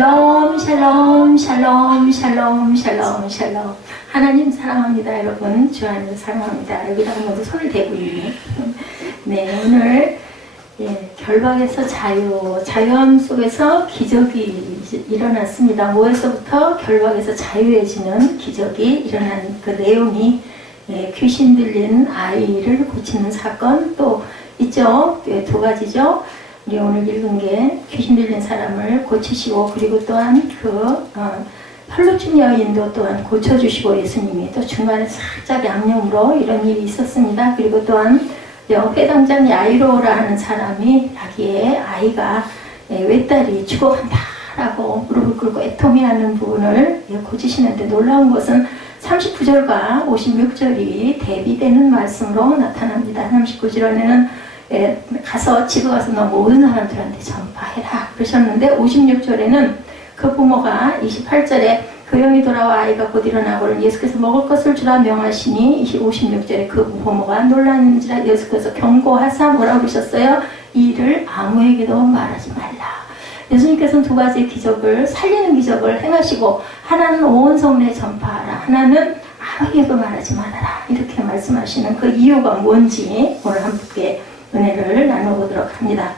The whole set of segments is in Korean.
샬롬 샬롬 샬롬 샬롬 샬롬 샬롬. 하나님 사랑합니다. 여러분 주 안에서 사랑합니다. 여기다가 모두 손을 대고 있네. 네, 오늘 결박에서 자유함 속에서 기적이 일어났습니다. 뭐에서부터 결박에서 자유해지는 기적이 일어난 그 내용이 귀신 들린 아이를 고치는 사건 또 있죠. 두 가지죠. 우리 오늘 읽은 게 귀신 들린 사람을 고치시고 그리고 또한 혈루증 여인도 또한 고쳐주시고 예수님이 또 중간에 살짝 양념으로 이런 일이 있었습니다. 그리고 또한 회당장 야이로라 하는 사람이 자기의 아이가 외딸이 죽어간다라고 무릎을 꿇고 애통해하는 부분을 고치시는데 놀라운 것은 39절과 56절이 대비되는 말씀으로 나타납니다. 39절에는 가서 집에 가서 너 모든 사람들한테 전파해라 그러셨는데 56절에는 그 부모가 28절에 그 영이 돌아와 아이가 곧 일어나고는 예수께서 먹을 것을 주라 명하시니 56절에 그 부모가 놀랐는지라 예수께서 경고하사 뭐라고 그러셨어요? 이 일을 아무에게도 말하지 말라. 예수님께서는 두 가지 기적을 살리는 기적을 행하시고 하나는 온 성내에 전파하라 하나는 아무에게도 말하지 말아라 이렇게 말씀하시는 그 이유가 뭔지 오늘 함께 은혜를 나눠보도록 합니다.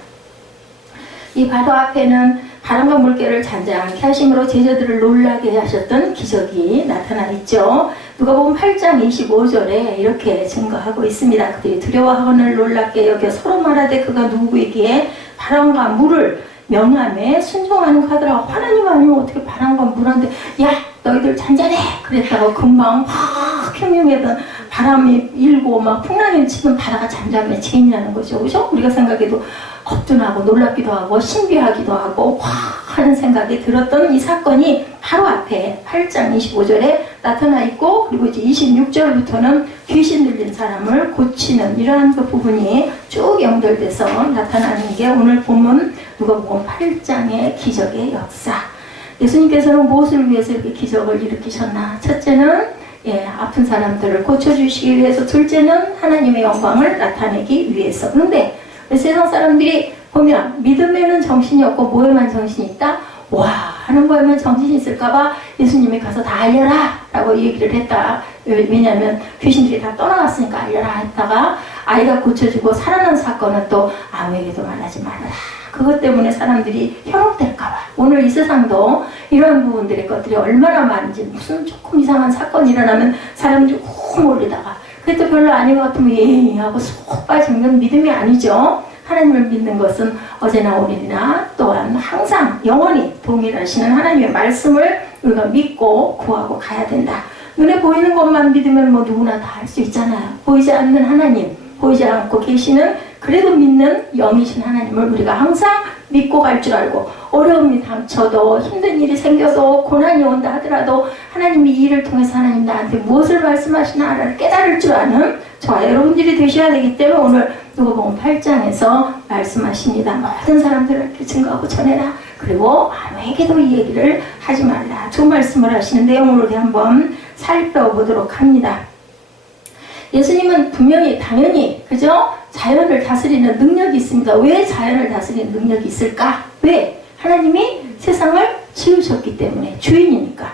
이 바로 앞에는 바람과 물결을 잔잔케 하심으로 제자들을 놀라게 하셨던 기적이 나타나 있죠. 누가복음 8장 25절에 이렇게 증거하고 있습니다. 그들이 두려워하거늘 놀랍게 여겨 서로 말하되 그가 누구이기에 바람과 물을 명함에 순종하는 하더라고. 하나님 아니면 어떻게 바람과 물한테 야 너희들 잔잔해 그랬다고 금방 확 흉흉하던 바람이 일고 막 풍랑이 치면 바다가 잠잠해지겠냐는 거죠. 그죠? 우리가 생각해도 겁도 나고 놀랍기도 하고 신비하기도 하고 확 하는 생각이 들었던 이 사건이 바로 앞에 8장 25절에 나타나 있고 그리고 이제 26절부터는 귀신 들린 사람을 고치는 이러한 그 부분이 쭉 연결돼서 나타나는 게 오늘 본문 누가복음 8장의 기적의 역사. 예수님께서는 무엇을 위해서 이렇게 기적을 일으키셨나? 첫째는 아픈 사람들을 고쳐주시기 위해서, 둘째는 하나님의 영광을 나타내기 위해서. 그런데 세상 사람들이 보면 믿음에는 정신이 없고 뭐에만 정신이 있다? 와 하는 거에만 정신이 있을까봐 예수님이 가서 다 알려라 라고 얘기를 했다. 왜냐하면 귀신들이 다 떠나갔으니까 알려라 했다가 아이가 고쳐지고 살아난 사건은 또 아무에게도 말하지 말아라. 그것 때문에 사람들이 현혹될까봐. 오늘 이 세상도 이런 부분들의 것들이 얼마나 많은지, 무슨 조금 이상한 사건이 일어나면 사람들이 훅 몰리다가 그것도 별로 아닌 것 같으면 예이 하고 쏙 빠지는 건 믿음이 아니죠. 하나님을 믿는 것은 어제나 오늘이나 또한 항상 영원히 동일하시는 하나님의 말씀을 우리가 믿고 구하고 가야 된다. 눈에 보이는 것만 믿으면 뭐 누구나 다 할 수 있잖아요. 보이지 않는 하나님, 보이지 않고 계시는 그래도 믿는 영이신 하나님을 우리가 항상 믿고 갈 줄 알고, 어려움이 닥쳐도 힘든 일이 생겨도 고난이 온다 하더라도 하나님이 이 일을 통해서 하나님 나한테 무엇을 말씀하시나를 깨달을 줄 아는 저와 여러분들이 되셔야 되기 때문에 오늘 누가복음 8장에서 말씀하십니다. 모든 사람들에게 증거하고 전해라. 그리고 아무에게도 이 얘기를 하지 말라. 두 말씀을 하시는 내용을 우리 한번 살펴보도록 합니다. 예수님은 분명히 당연히 그죠? 자연을 다스리는 능력이 있습니다. 왜 자연을 다스리는 능력이 있을까? 왜? 하나님이 세상을 지으셨기 때문에, 주인이니까.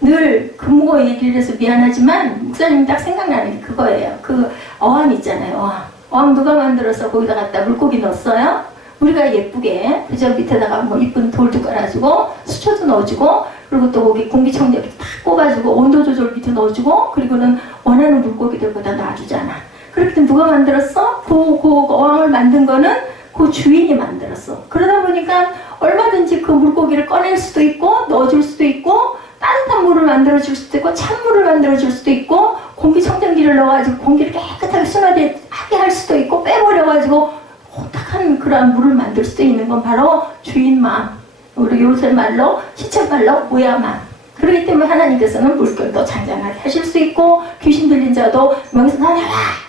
늘 금고 얘기를 해서 미안하지만 목사님 딱 생각나는 게 그거예요. 그 어항 있잖아요. 어항 누가 만들어서 거기다 갖다 물고기 넣었어요? 우리가 예쁘게 그저 밑에다가 뭐 이쁜 돌도 깔아주고 수초도 넣어주고 그리고 또 거기 공기청정기 탁 꽂아주고 온도 조절 밑에 넣어주고 그리고는 원하는 물고기들 거기다 놔주잖아. 그렇기 때문에 누가 만들었어? 그 어항을 만든 거는 그 주인이 만들었어. 그러다 보니까 얼마든지 그 물고기를 꺼낼 수도 있고 넣어줄 수도 있고 따뜻한 물을 만들어줄 수도 있고 찬물을 만들어줄 수도 있고 공기청정기를 넣어가지고 공기를 깨끗하게 순하게 할 수도 있고 빼버려가지고 호탁한 그런 물을 만들 수도 있는 건 바로 주인 마음, 우리 요새 말로 시쳇말로 모야만. 그렇기 때문에 하나님께서는 물결도 잔잔하게 하실 수 있고 귀신 들린 자도 명에서 나와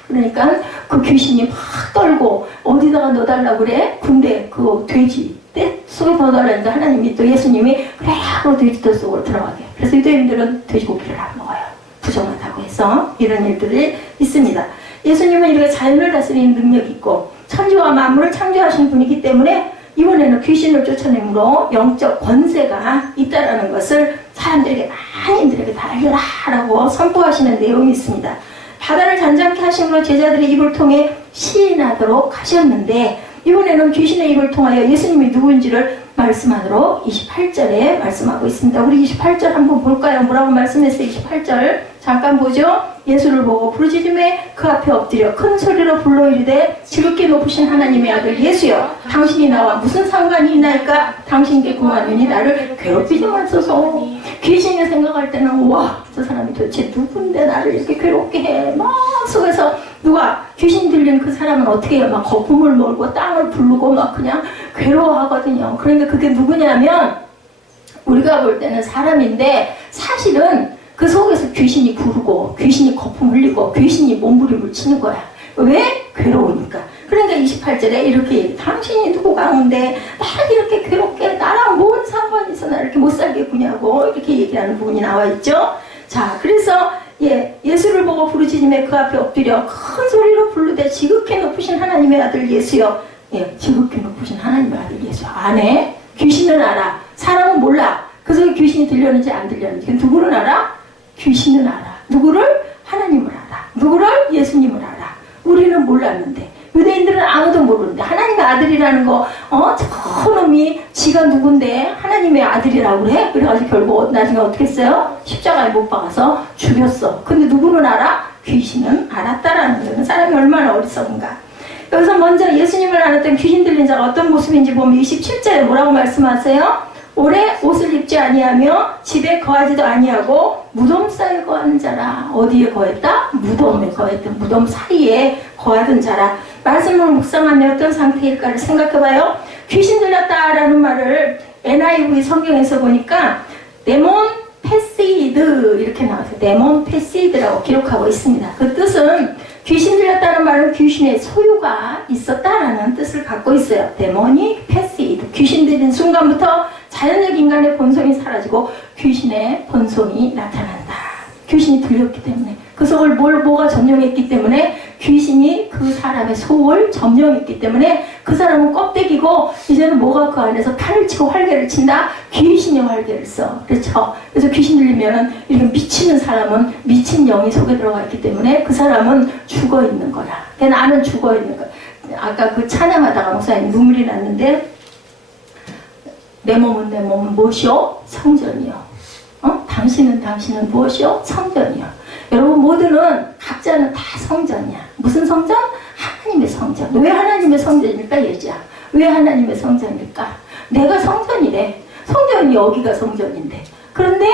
그러니까 그 귀신이 막 떨고 어디다가 넣어달라고 그래? 군대 그 돼지 때 속에 넣어달라는데 하나님이 또 예수님이 그래 하고 돼지들 속으로 들어가게. 그래서 유대인들은 돼지고기를 안 먹어요. 부정하다고 해서 이런 일들이 있습니다. 예수님은 이렇게 자연을 다스리는 능력이 있고 천지와 만물을 창조하신 분이기 때문에 이번에는 귀신을 쫓아내므로 영적 권세가 있다라는 것을 사람들에게 많이들에게 다 알려라라고 선포하시는 내용이 있습니다. 바다를 잔잔케 하심으로 제자들의 입을 통해 시인하도록 하셨는데 이번에는 귀신의 입을 통하여 예수님이 누구인지를 말씀하도록 28절에 말씀하고 있습니다. 우리 28절 한번 볼까요? 뭐라고 말씀했어요? 28절 잠깐 보죠. 예수를 보고 부르짖음에 그 앞에 엎드려 큰 소리로 불러 이르되 지극히 높으신 하나님의 아들 예수여, 당신이 나와 무슨 상관이 있나이까? 당신께 구하노니 나를 괴롭히지 마소서. 귀신이 생각할 때는 와, 저 사람이 도대체 누군데 나를 이렇게 괴롭게 해. 막 속에서 누가 귀신 들린 그 사람은 어떻게 해요? 막 거품을 몰고 땅을 부르고 막 그냥 괴로워하거든요. 그런데 그게 누구냐면 우리가 볼 때는 사람인데 사실은 그 속에서 귀신이 구르고 귀신이 거품 흘리고 귀신이 몸부림을 치는 거야. 왜? 괴로우니까. 그러니까 28절에 이렇게 당신이 누구 가운데 나 이렇게 괴롭게 나랑 뭔 상관이 있어 나 이렇게 못 살게 구냐고 이렇게 얘기하는 부분이 나와 있죠. 자, 그래서 예수를 보고 부르짖음에 그 앞에 엎드려 큰 소리로 부르되 지극히 높으신 하나님의 아들 예수여. 지극히 높으신 하나님의 아들 예수. 안 해? 귀신은 알아. 사람은 몰라. 그 속에 귀신이 들렸는지 안 들렸는지. 누구를 알아? 귀신은 알아. 누구를? 하나님을 알아. 누구를? 예수님을 알아. 우리는 몰랐는데 유대인들은 아무도 모르는데 하나님의 아들이라는 거 저놈이 지가 누군데 하나님의 아들이라고 그래? 그래가지고 결국 나중에 어떻게 했어요? 십자가에 못 박아서 죽였어. 근데 누구는 알아? 귀신은 알았다라는 거예요. 사람이 얼마나 어리석은가. 여기서 먼저 예수님을 알았던 귀신 들린 자가 어떤 모습인지 보면 27절에 뭐라고 말씀하세요? 오래 옷을 입지 아니하며 집에 거하지도 아니하고 무덤 사이에 거하는 자라. 어디에 거했다? 무덤에 거했던 무덤 사이에 거하던 자라. 말씀을 묵상하며 어떤 상태일까를 생각해봐요. 귀신 들렸다라는 말을 NIV 성경에서 보니까 데몬 패시드 이렇게 나와서 데몬 패시드라고 기록하고 있습니다. 그 뜻은 귀신 들렸다는 말은 귀신의 소유가 있었다라는 뜻을 갖고 있어요. 데몬이 패시드. 귀신 들린 순간부터 자연적 인간의 본성이 사라지고 귀신의 본성이 나타난다. 귀신이 들렸기 때문에 그 속을 뭐가 점령했기 때문에 귀신이 그 사람의 속을 점령했기 때문에 그 사람은 껍데기고 이제는 뭐가 그 안에서 판을 치고 활개를 친다? 귀신이 활개를 써. 그렇죠? 그래서 귀신 들리면은 이렇게 미치는 사람은 미친 영이 속에 들어가 있기 때문에 그 사람은 죽어 있는 거야. 나는 죽어 있는 거야. 아까 그 찬양하다가 목사님 눈물이 났는데 내 몸은 무엇이요? 성전이요. 당신은 무엇이요? 성전이요. 여러분 모두는 각자는 다 성전이야. 무슨 성전? 하나님의 성전. 왜 하나님의 성전일까 얘지야? 왜 하나님의 성전일까? 내가 성전이래. 성전이 여기가 성전인데. 그런데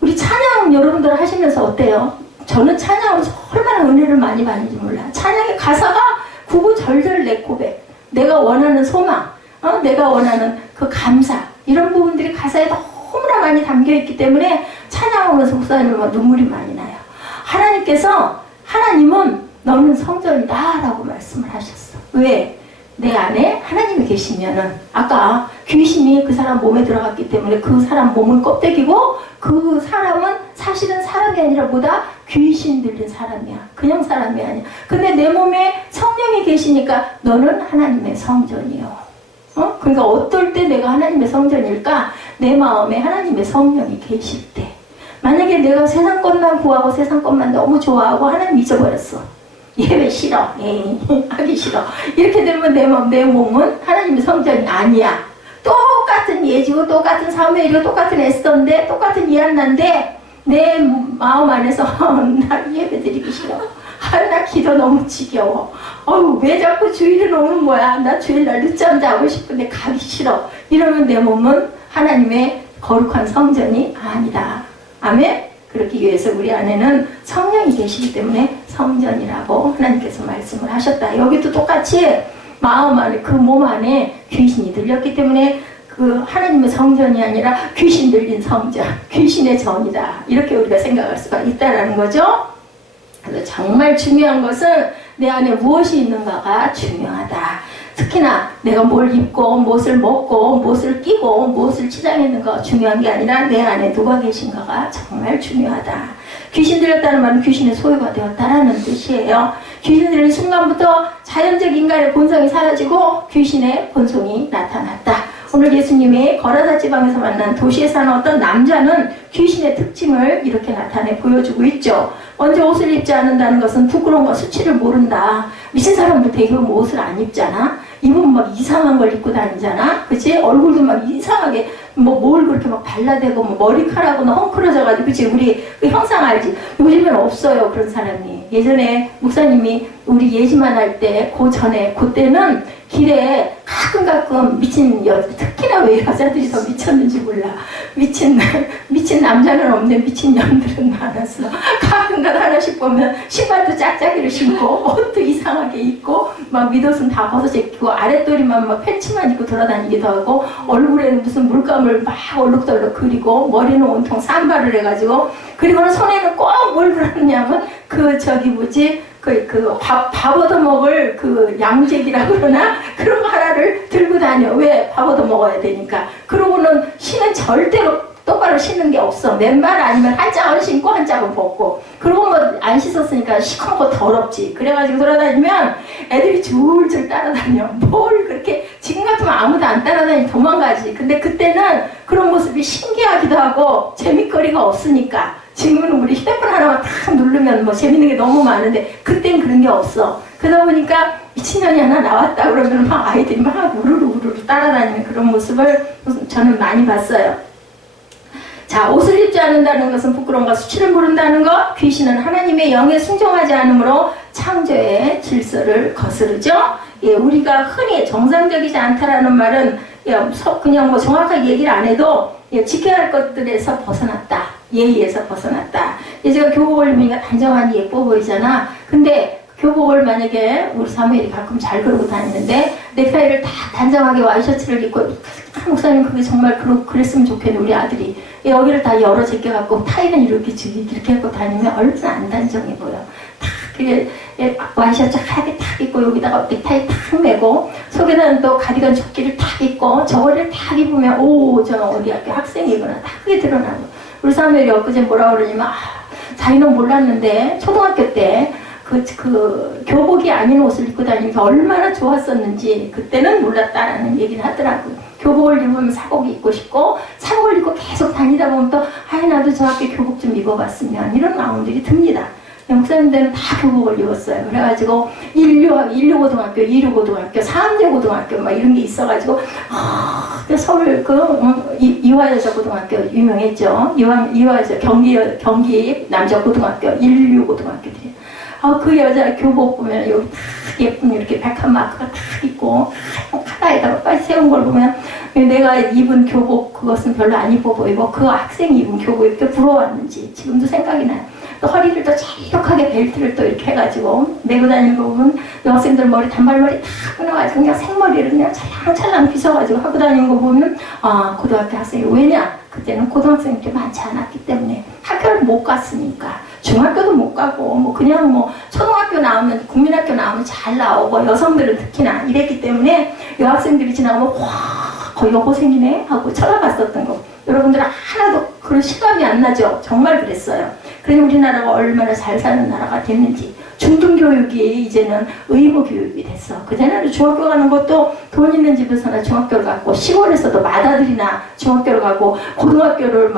우리 찬양 여러분들 하시면서 어때요? 저는 찬양하면서 얼마나 은혜를 많이 받는지 몰라. 찬양의 가사가 구구절절 내 고백, 내가 원하는 소망, 내가 원하는 그 감사 이런 부분들이 가사에 너무나 많이 담겨있기 때문에 찬양하면서 목사님은 눈물이 많이 나요. 하나님은 너는 성전이다 라고 말씀을 하셨어. 왜? 내 안에 하나님이 계시면은 아까 귀신이 그 사람 몸에 들어갔기 때문에 그 사람 몸은 껍데기고 그 사람은 사실은 사람이 아니라 뭐다? 귀신 들린 사람이야. 그냥 사람이 아니야. 근데 내 몸에 성령이 계시니까 너는 하나님의 성전이요. 그러니까 어떨 때 내가 하나님의 성전일까? 내 마음에 하나님의 성령이 계실 때. 만약에 내가 세상 것만 구하고 세상 것만 너무 좋아하고 하나님 잊어버렸어. 예배 싫어. 에이, 하기 싫어. 이렇게 되면 내 몸은 하나님의 성전이 아니야. 똑같은 예지고 똑같은 사무엘이고 똑같은 에스더인데 똑같은 이한나인데 내 마음 안에서 나 예배 드리기 싫어. 나 기도 너무 지겨워. 왜 자꾸 주일은 오는 거야. 나 주일날 늦잠 자고 싶은데 가기 싫어. 이러면 내 몸은 하나님의 거룩한 성전이 아니다. 아멘? 그렇기 위해서 우리 안에는 성령이 계시기 때문에 성전이라고 하나님께서 말씀을 하셨다. 여기도 똑같이 마음 안에 그 몸 안에 귀신이 들렸기 때문에 그 하나님의 성전이 아니라 귀신 들린 성전, 귀신의 전이다. 이렇게 우리가 생각할 수가 있다라는 거죠. 그래서 정말 중요한 것은 내 안에 무엇이 있는가가 중요하다. 특히나 내가 뭘 입고 무엇을 먹고 무엇을 끼고 무엇을 치장했는가 중요한 게 아니라 내 안에 누가 계신가가 정말 중요하다. 귀신 들렸다는 말은 귀신의 소유가 되었다라는 뜻이에요. 귀신 들린 순간부터 자연적 인간의 본성이 사라지고 귀신의 본성이 나타났다. 오늘 예수님이 거라사 지방에서 만난 도시에 사는 어떤 남자는 귀신의 특징을 이렇게 나타내 보여주고 있죠. 먼저 옷을 입지 않는다는 것은 부끄러움과 수치를 모른다. 미친 사람도 대부분 옷을 안 입잖아. 입으면 막 이상한 걸 입고 다니잖아. 그치? 얼굴도 막 이상하게 뭘 그렇게 막 발라대고 머리카락은 헝클어져가지고 그치? 우리 그 형상 알지? 요즘엔 없어요 그런 사람이. 예전에 목사님이 우리 예지만 할 때 그 전에 그때는 길에 가끔 미친 특히나 왜 여자들이 더 미쳤는지 몰라. 미친 남자는 없는데 미친 년들은 많았어. 가끔 하나씩 보면 신발도 짝짝이를 신고 옷도 이상하게 입고 막 윗옷은 다 벗어져 있고 아랫도리만 막 팬츠만 입고 돌아다니기도 하고 얼굴에는 무슨 물감을 막 얼룩덜룩 그리고 머리는 온통 산발을 해가지고 그리고는 손에는 꼭 뭘 들었냐면 밥 얻어먹을 양재기라고 그러나? 그런 거 하나를 들고 다녀. 왜? 밥 얻어먹어야 되니까. 그러고는 신은 절대로 똑바로 신는 게 없어. 맨발 아니면 한 짝은 신고 한 짝은 벗고. 그러고 뭐 안 씻었으니까 시커멓고 더럽지. 그래가지고 돌아다니면 애들이 줄줄 따라다녀. 뭘 그렇게 지금 같으면 아무도 안 따라다니 도망가지. 근데 그때는 그런 모습이 신기하기도 하고 재밌거리가 없으니까. 지금은 우리 휴대폰 하나만 탁 누르면 뭐 재밌는 게 너무 많은데 그땐 그런 게 없어. 그러다 보니까 미친년이 하나 나왔다 그러면 막 아이들이 막 우르르 따라다니는 그런 모습을 저는 많이 봤어요. 자, 옷을 입지 않는다는 것은 부끄러움과 수치를 모른다는 것. 귀신은 하나님의 영에 순종하지 않으므로 창조의 질서를 거스르죠. 예, 우리가 흔히 정상적이지 않다라는 말은 그냥 뭐 정확하게 얘기를 안 해도 지켜야 할 것들에서 벗어났다. 예의에서 벗어났다. 제가 교복을 입으니까 단정하니 예뻐 보이잖아. 근데 교복을 만약에 우리 사무엘이 가끔 잘 그러고 다니는데 넥타이를 다 단정하게 와이셔츠를 입고 목사님 그게 정말 그랬으면 좋겠네 우리 아들이 여기를 다 열어 제껴갖고 타이는 이렇게 하고 다니면 얼마나 안 단정해 보여. 와이셔츠 하얗게 탁 입고 여기다가 넥타이 탁 매고 속에다는 또 가디건 조끼를 탁 입고 저거를 탁 입으면 저 어디 학생이구나 다 크게 드러나고. 우리 사무엘이 엊그제 뭐라 그러냐면 자기는 몰랐는데 초등학교 때 그 교복이 아닌 옷을 입고 다니니까 얼마나 좋았었는지 그때는 몰랐다라는 얘기를 하더라고요. 교복을 입으면 사복 입고 싶고 사복을 입고 계속 다니다 보면 또 나도 저 학교 교복 좀 입어봤으면 이런 마음들이 듭니다. 목사님들은 다 교복을 입었어요. 그래가지고 1류고등학교, 2류고등학교, 3류고등학교 막 이런 게 있어가지고 서울 이화여자고등학교 유명했죠. 이화여자 경기 남자고등학교 1류고등학교들이. 그 여자 교복 보면 여기 탁 예쁜 이렇게 백한 마크가 탁 있고 카라에다가 빨리 세운 걸 보면 내가 입은 교복 그것은 별로 안 이뻐 보이고 그 학생이 입은 교복이 이렇게 부러웠는지 지금도 생각이 나요. 또 허리를 또 자유하게 벨트를 또 이렇게 해가지고 메고 다니는 거 보면 여학생들 머리 단발머리 탁 끊어가지고 그냥 생머리를 그냥 찰랑찰랑 빗어가지고 하고 다니는 거 보면 고등학교 학생이 왜냐? 그때는 고등학생이 이렇게 많지 않았기 때문에 학교를 못 갔으니까 중학교도 못 가고 그냥 초등학교 나오면 국민학교 나오면 잘 나오고 여성들은 특히나 이랬기 때문에 여학생들이 지나가면 거의 여고생이네 하고 쳐다봤었던 거. 여러분들은 하나도 그런 실감이 안 나죠? 정말 그랬어요. 그래서 우리나라가 얼마나 잘 사는 나라가 됐는지. 중등교육이 이제는 의무교육이 됐어. 그전에는 중학교 가는 것도 돈 있는 집에서나 중학교를 갔고 시골에서도 맏아들이나 중학교를 가고 고등학교를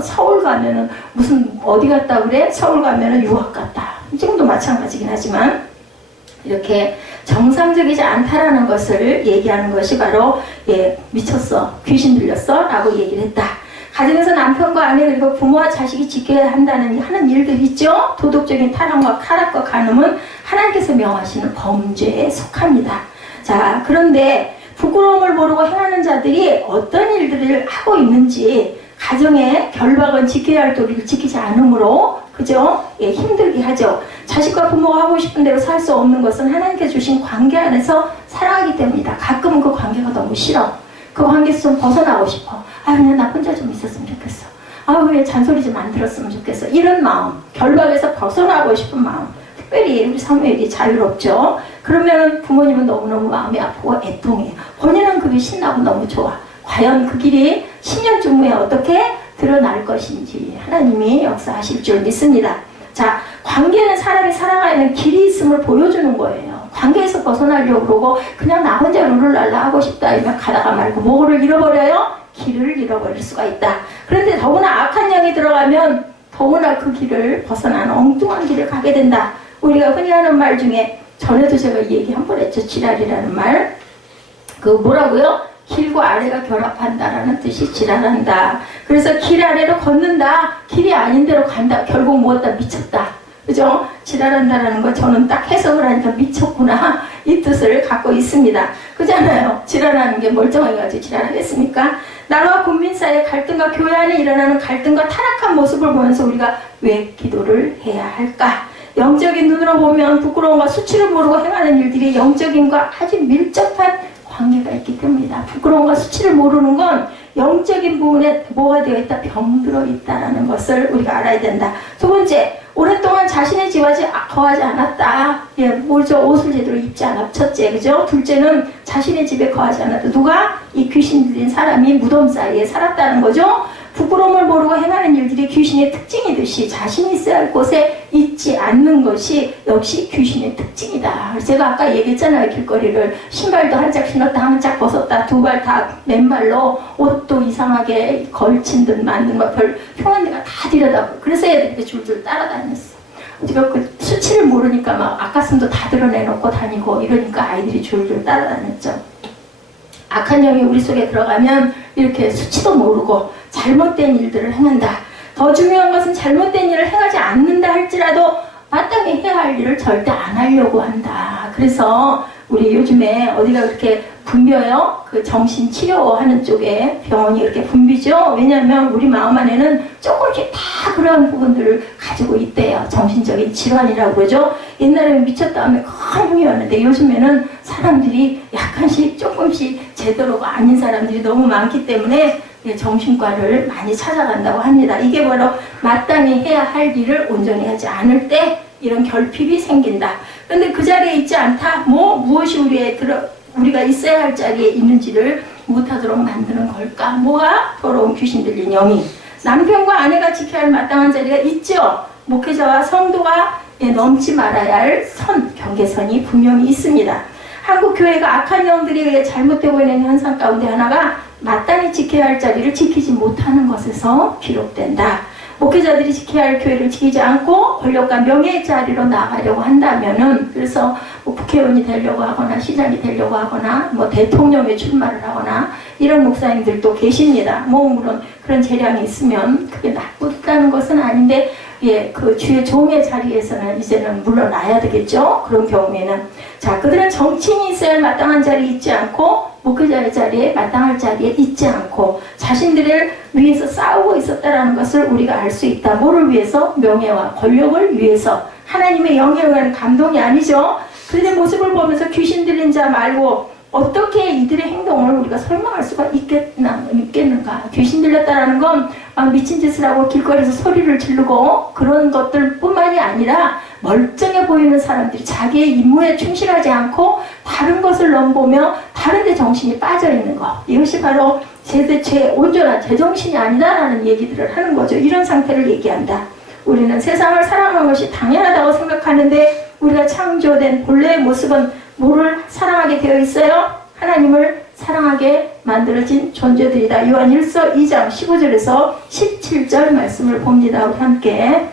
서울 가면은 무슨 어디 갔다 그래? 서울 가면은 유학 갔다. 지금도 마찬가지긴 하지만 이렇게 정상적이지 않다라는 것을 얘기하는 것이 바로 미쳤어, 귀신 들렸어 라고 얘기를 했다. 가정에서 남편과 아내 그리고 부모와 자식이 지켜야 하는 일들 있죠. 도덕적인 타락과 간음은 하나님께서 명하시는 범죄에 속합니다. 자, 그런데 부끄러움을 모르고 행하는 자들이 어떤 일들을 하고 있는지 가정의 결박은 지켜야 할 도리를 지키지 않으므로 그죠? 힘들게 하죠. 자식과 부모가 하고 싶은 대로 살 수 없는 것은 하나님께 주신 관계 안에서 살아가기 때문이다. 가끔은 그 관계가 너무 싫어. 그 관계에서 좀 벗어나고 싶어. 그냥 나 혼자 좀 있었으면 좋겠어. 왜 잔소리 좀 안 들었으면 좋겠어. 이런 마음, 결박에서 벗어나고 싶은 마음. 특별히 우리 사무엘이 자유롭죠. 그러면 부모님은 너무너무 마음이 아프고 애통해요. 본인은 그게 신나고 너무 좋아. 과연 그 길이 10년쯤 후에 어떻게 드러날 것인지 하나님이 역사하실 줄 믿습니다. 자, 관계는 사람이 살아가는 길이 있음을 보여주는 거예요. 관계에서 벗어나려고 그러고 그냥 나 혼자 룰루랄라 하고 싶다 이러면 가다가 말고 뭐를 잃어버려요? 길을 잃어버릴 수가 있다. 그런데 더구나 악한 영이 들어가면 더구나 그 길을 벗어나는 엉뚱한 길을 가게 된다. 우리가 흔히 하는 말 중에 전에도 제가 얘기 한 번 했죠. 지랄이라는 말. 그 뭐라고요? 길과 아래가 결합한다라는 뜻이 지랄한다. 그래서 길 아래로 걷는다. 길이 아닌 데로 간다. 결국 뭐다 미쳤다. 그죠? 지랄한다라는 거 저는 딱 해석을 하니까 미쳤구나. 이 뜻을 갖고 있습니다. 그잖아요. 지랄하는 게 멀쩡하게 가지고 지랄하겠습니까? 나라와 국민 사이의 갈등과 교회 안에 일어나는 갈등과 타락한 모습을 보면서 우리가 왜 기도를 해야 할까? 영적인 눈으로 보면 부끄러움과 수치를 모르고 행하는 일들이 영적인과 아주 밀접한 관계가 있기 때문이다. 부끄러움과 수치를 모르는 건 영적인 부분에 뭐가 되어 있다? 병들어 있다는 것을 우리가 알아야 된다. 두 번째, 오랫동안 자신의 집에 거하지 않았다. 예, 뭐죠? 옷을 제대로 입지 않았다. 첫째, 그죠? 둘째는 자신의 집에 거하지 않았다. 누가? 이 귀신 들린 사람이 무덤 사이에 살았다는 거죠. 부끄러움을 모르고 행하는 일들이 귀신의 특징이듯이 자신이 있어야 할 곳에 있지 않는 것이 역시 귀신의 특징이다. 제가 아까 얘기했잖아요. 길거리를 신발도 한 짝 신었다 한 짝 벗었다 두 발 다 맨발로 옷도 이상하게 걸친 듯 만든 거 별 평한 데가 다 들여다보고 그래서 애들이 줄줄 따라다녔어. 우리가 그 수치를 모르니까 막 아까슴도 다 드러내놓고 다니고 이러니까 아이들이 줄줄 따라다녔죠. 악한 영이 우리 속에 들어가면 이렇게 수치도 모르고 잘못된 일들을 행한다. 더 중요한 것은 잘못된 일을 행하지 않는다 할지라도 마땅히 해야 할 일을 절대 안 하려고 한다. 그래서 우리 요즘에 어디가 그렇게 붐벼요? 그 정신치료하는 쪽에 병원이 이렇게 붐비죠? 왜냐하면 우리 마음 안에는 조금씩 다 그런 부분들을 가지고 있대요. 정신적인 질환이라고 그러죠? 옛날에는 미쳤다 하면 큰 형이었는데 요즘에는 사람들이 약간씩 조금씩 제대로가 아닌 사람들이 너무 많기 때문에 정신과를 많이 찾아간다고 합니다. 이게 바로 마땅히 해야 할 일을 온전히 하지 않을 때 이런 결핍이 생긴다. 그런데 그 자리에 있지 않다? 무엇이 우리가 있어야 할 자리에 있는지를 못하도록 만드는 걸까? 뭐가? 더러운 귀신 들린 영이. 남편과 아내가 지켜야 할 마땅한 자리가 있죠. 목회자와 성도가 넘지 말아야 할 경계선이 분명히 있습니다. 한국 교회가 악한 영들에 의해 잘못되고 있는 현상 가운데 하나가 마땅히 지켜야 할 자리를 지키지 못하는 것에서 비롯된다. 목회자들이 지켜야 할 교회를 지키지 않고 권력과 명예의 자리로 나가려고 한다면은 그래서 뭐 국회의원이 되려고 하거나 시장이 되려고 하거나 뭐 대통령에 출마를 하거나 이런 목사님들도 계십니다. 물론 그런 재량이 있으면 그게 나쁘다는 것은 아닌데 그 주의 종의 자리에서는 이제는 물러나야 되겠죠. 그런 경우에는 자 그들은 정치인이 있어야 할 마땅한 자리에 있지 않고 목회자의 자리에 마땅할 자리에 있지 않고 자신들을 위해서 싸우고 있었다는 것을 우리가 알 수 있다. 뭐를 위해서? 명예와 권력을 위해서. 하나님의 영에 의한 감동이 아니죠. 그들의 모습을 보면서 귀신 들린 자 말고 어떻게 이들의 행동을 우리가 설명할 수가 있겠는가. 귀신 들렸다라는 건 미친 짓을 하고 길거리에서 소리를 지르고 그런 것들 뿐만이 아니라 멀쩡해 보이는 사람들이 자기의 임무에 충실하지 않고 다른 것을 넘보며 다른 데 정신이 빠져있는 것. 이것이 바로 온전한 제정신이 아니다라는 얘기들을 하는 거죠. 이런 상태를 얘기한다. 우리는 세상을 사랑하는 것이 당연하다고 생각하는데 우리가 창조된 본래의 모습은 뭐를 사랑하게 되어 있어요? 하나님을 사랑하게 만들어진 존재들이다. 요한 1서 2장 15절에서 17절 말씀을 봅니다. 우리 함께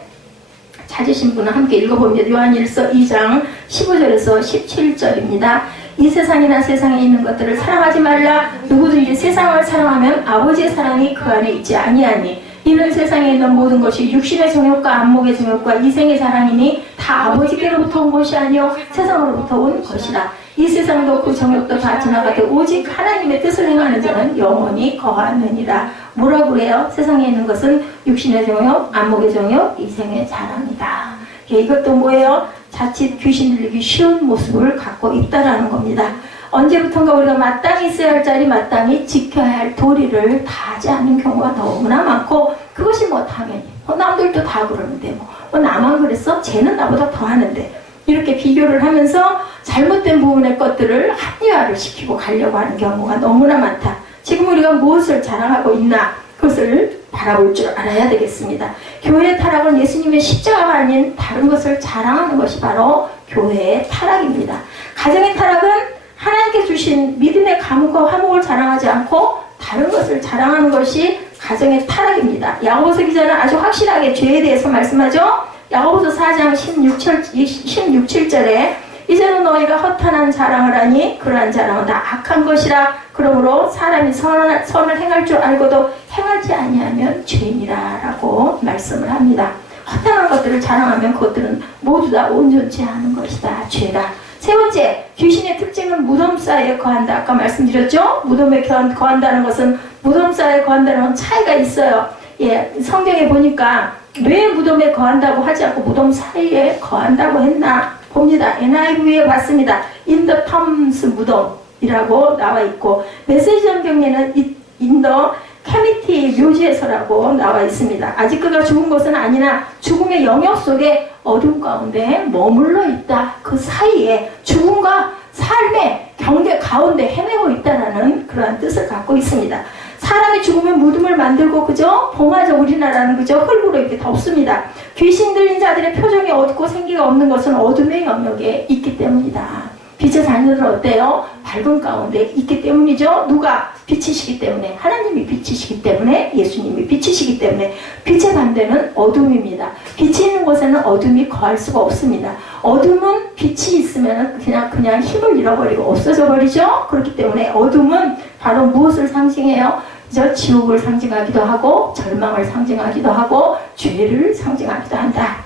찾으신 분은 함께 읽어봅니다. 요한 1서 2장 15절에서 17절입니다. 이 세상이나 세상에 있는 것들을 사랑하지 말라. 누구든지 세상을 사랑하면 아버지의 사랑이 그 안에 있지 아니하니 이는 세상에 있는 모든 것이 육신의 정욕과 안목의 정욕과 이생의 사랑이니 다 아버지께로부터 온 것이 아니요 세상으로부터 온 것이라. 이 세상도 그 정욕도 다 지나가되 오직 하나님의 뜻을 행하는 자는 영원히 거하느니라. 뭐라고 그래요? 세상에 있는 것은 육신의 정욕, 안목의 정욕, 이생의 사랑이다. 이것도 뭐예요? 자칫 귀신 들리기 쉬운 모습을 갖고 있다라는 겁니다. 언제부턴가 우리가 마땅히 있어야 할 자리, 마땅히 지켜야 할 도리를 다 하지 않는 경우가 너무나 많고 그것이 당연히 남들도 다 그러는데 나만 그랬어? 쟤는 나보다 더 하는데 이렇게 비교를 하면서 잘못된 부분의 것들을 합리화를 시키고 가려고 하는 경우가 너무나 많다. 지금 우리가 무엇을 자랑하고 있나, 그것을 바라볼 줄 알아야 되겠습니다. 교회의 타락은 예수님의 십자가가 아닌 다른 것을 자랑하는 것이 바로 교회의 타락입니다. 가정의 타락은 하나님께 주신 믿음의 가문과 화목을 자랑하지 않고 다른 것을 자랑하는 것이 가정의 타락입니다. 야고보서 기자는 아주 확실하게 죄에 대해서 말씀하죠. 야고보서 4장 16, 7절에 이제는 너희가 허탄한 자랑을 하니 그러한 자랑은 다 악한 것이라. 그러므로 사람이 선을 행할 줄 알고도 행하지 아니하면 죄니라 라고 말씀을 합니다. 허탄한 것들을 자랑하면 그것들은 모두 다 온전치 않은 것이다. 죄다. 세 번째, 귀신의 특징은 무덤사에 거한다. 아까 말씀드렸죠? 무덤에 거한다는 것은 무덤사에 거한다는 건 차이가 있어요. 예, 성경에 보니까 왜 무덤에 거한다고 하지 않고 무덤 사이에 거한다고 했나 봅니다. NIV에 봤습니다. In the tombs 무덤이라고 나와 있고, 메시지 성경에는 in the 캐미티 묘지에서라고 나와 있습니다. 아직 그가 죽은 것은 아니나 죽음의 영역 속에 어둠 가운데 머물러 있다. 그 사이에 죽음과 삶의 경계 가운데 헤매고 있다라는 그러한 뜻을 갖고 있습니다. 사람이 죽으면 무덤을 만들고, 그죠? 봉하죠. 우리나라는, 그죠? 흙으로 이렇게 덮습니다. 귀신 들린 자들의 표정이 어둡고 생기가 없는 것은 어둠의 영역에 있기 때문이다. 빛의 자녀들은 어때요? 밝은 가운데 있기 때문이죠. 누가? 빛이시기 때문에, 하나님이 빛이시기 때문에, 예수님이 빛이시기 때문에. 빛의 반대는 어둠입니다. 빛이 있는 곳에는 어둠이 거할 수가 없습니다. 어둠은 빛이 있으면 그냥 힘을 잃어버리고 없어져 버리죠. 그렇기 때문에 어둠은 바로 무엇을 상징해요? 그저 지옥을 상징하기도 하고, 절망을 상징하기도 하고, 죄를 상징하기도 한다.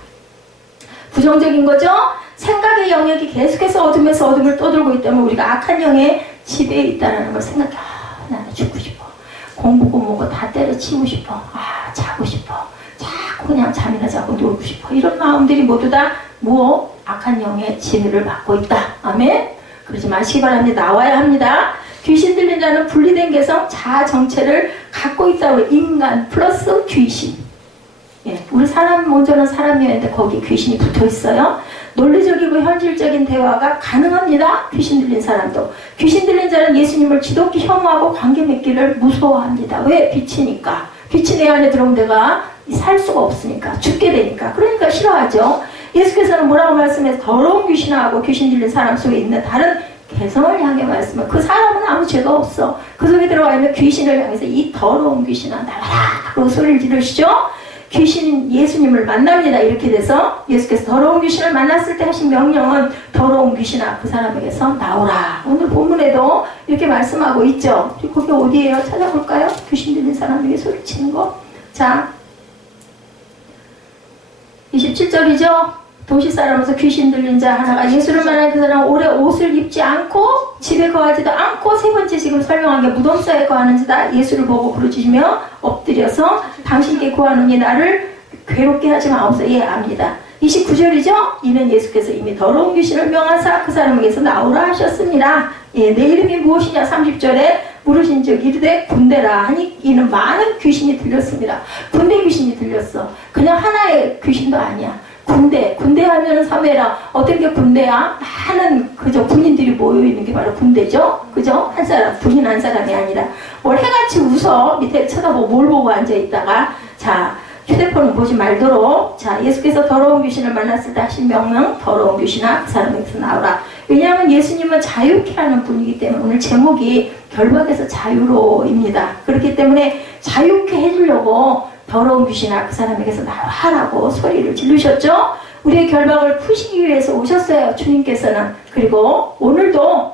부정적인 거죠? 생각의 영역이 계속해서 어둠에서 어둠을 떠들고 있다면 우리가 악한 영의 지배에 있다는 걸 생각해. 나는 죽고 싶어. 공부고 뭐고 다 때려치우고 싶어. 자고 싶어. 자꾸 그냥 잠이나 자고 놀고 싶어. 이런 마음들이 모두 다 악한 영의 지배를 받고 있다. 아멘? 그러지 마시기 바랍니다. 나와야 합니다. 귀신 들린 자는 분리된 개성, 자아 정체를 갖고 있다고. 인간 플러스 귀신. 예, 우리 사람 먼저는 사람이었는데 거기 귀신이 붙어 있어요. 논리적이고 현실적인 대화가 가능합니다. 귀신 들린 사람도. 귀신 들린 자는 예수님을 지독히 혐오하고 관계 맺기를 무서워합니다. 왜? 빛이니까. 빛이 내 안에 들어오면 내가 살 수가 없으니까. 죽게 되니까. 그러니까 싫어하죠. 예수께서는 뭐라고 말씀해서 더러운 귀신하고 귀신 들린 사람 속에 있는 다른 개성을 향해 말씀을, 그 사람은 아무 죄가 없어. 그 속에 들어가 있는 귀신을 향해서 이 더러운 귀신아 나가라 라고 소리를 지르시죠. 귀신인 예수님을 만납니다. 이렇게 돼서 예수께서 더러운 귀신을 만났을 때 하신 명령은 더러운 귀신아 그 사람에게서 나오라. 오늘 본문에도 이렇게 말씀하고 있죠. 거기 어디예요? 찾아볼까요? 귀신 들린 사람에게 소리치는 거. 자, 27절이죠. 도시 사람으로서 귀신 들린 자 하나가 예수를 만난 그 사람은 오래 옷을 입지 않고 집에 거하지도 않고, 세 번째 지금 설명한 게 무덤사에 거하는 자다. 예수를 보고 부르짖으며 엎드려서 당신께 구하노니 나를 괴롭게 하지 마옵소서. 예, 압니다. 29절이죠. 이는 예수께서 이미 더러운 귀신을 명하사 그 사람에게서 나오라 하셨습니다. 예, 내 이름이 무엇이냐 30절에 물으신 즉 이르되 군대라 하니 이는 많은 귀신이 들렸습니다. 군대 귀신이 들렸어. 그냥 하나의 귀신도 아니야. 군대 하면은 사회라. 어떤 게 군대야? 많은 그저 군인들이 모여있는 게 바로 군대죠. 그죠? 한 사람, 군인 한 사람이 아니라 뭘 해같이 웃어. 밑에 쳐다보고 뭘 보고 앉아있다가. 자, 휴대폰을 보지 말도록. 자, 예수께서 더러운 귀신을 만났을 때 하신 명령, 더러운 귀신아 그 사람에게서 나오라. 왜냐하면 예수님은 자유케 하는 분이기 때문에 오늘 제목이 결박에서 자유로입니다. 그렇기 때문에 자유케 해주려고 더러운 귀신아 그 사람에게서 나와라고 소리를 지르셨죠. 우리의 결박을 푸시기 위해서 오셨어요. 주님께서는. 그리고 오늘도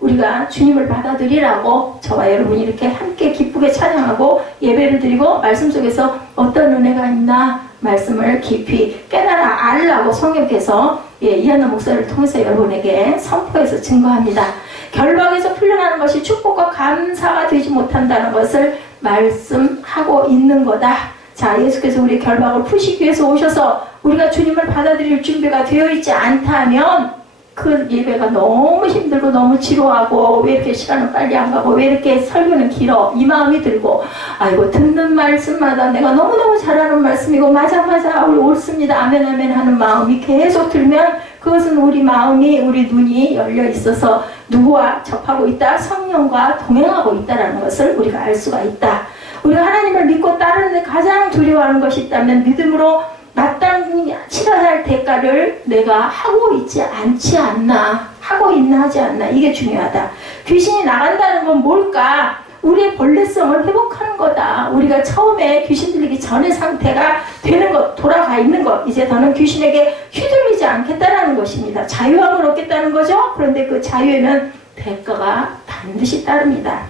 우리가 주님을 받아들이라고 저와 여러분이 이렇게 함께 기쁘게 찬양하고 예배를 드리고 말씀 속에서 어떤 은혜가 있나 말씀을 깊이 깨달아 알라고 성령께서 이한나 목사를 통해서 여러분에게 선포해서 증거합니다. 결박에서 풀려나는 것이 축복과 감사가 되지 못한다는 것을 말씀하고 있는 거다. 자, 예수께서 우리 결박을 푸시기 위해서 오셔서 우리가 주님을 받아들일 준비가 되어 있지 않다면 그 예배가 너무 힘들고 너무 지루하고 왜 이렇게 시간은 빨리 안 가고 왜 이렇게 설교는 길어 이 마음이 들고 아이고 듣는 말씀마다 내가 너무너무 잘하는 말씀이고 맞아 우리 옳습니다 아멘 하는 마음이 계속 들면 그것은 우리 마음이, 우리 눈이 열려 있어서 누구와 접하고 있다? 성령과 동행하고 있다는 것을 우리가 알 수가 있다. 우리가 하나님을 믿고 따르는데 가장 두려워하는 것이 있다면 믿음으로 마땅히 치러야 할 대가를 내가 하고 있지 않지 않나, 하고 있나 하지 않나, 이게 중요하다. 귀신이 나간다는 건 뭘까? 우리의 본래성을 회복하는 거다. 우리가 처음에 귀신 들리기 전의 상태가 되는 것, 돌아가 있는 것, 이제 더는 귀신에게 휘둘리지 않겠다라는 것입니다. 자유함을 얻겠다는 거죠. 그런데 그 자유에는 대가가 반드시 따릅니다.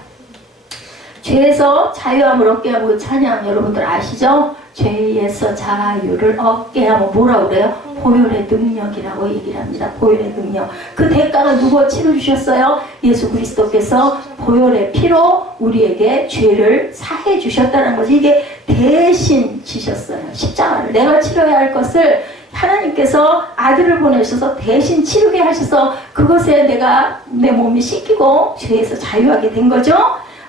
죄에서 자유함을 얻게 하고, 찬양 여러분들 아시죠? 죄에서 자유를 얻게 하면 뭐라고 그래요? 보혈의 능력이라고 얘기를 합니다. 보혈의 능력. 그 대가가 누가 치러주셨어요? 예수 그리스도께서 보혈의 피로 우리에게 죄를 사해 주셨다는 거지. 이게 대신 지셨어요. 십자가를. 내가 치러야 할 것을 하나님께서 아들을 보내셔서 대신 치르게 하셔서 그것에 내가 내 몸이 씻기고 죄에서 자유하게 된 거죠.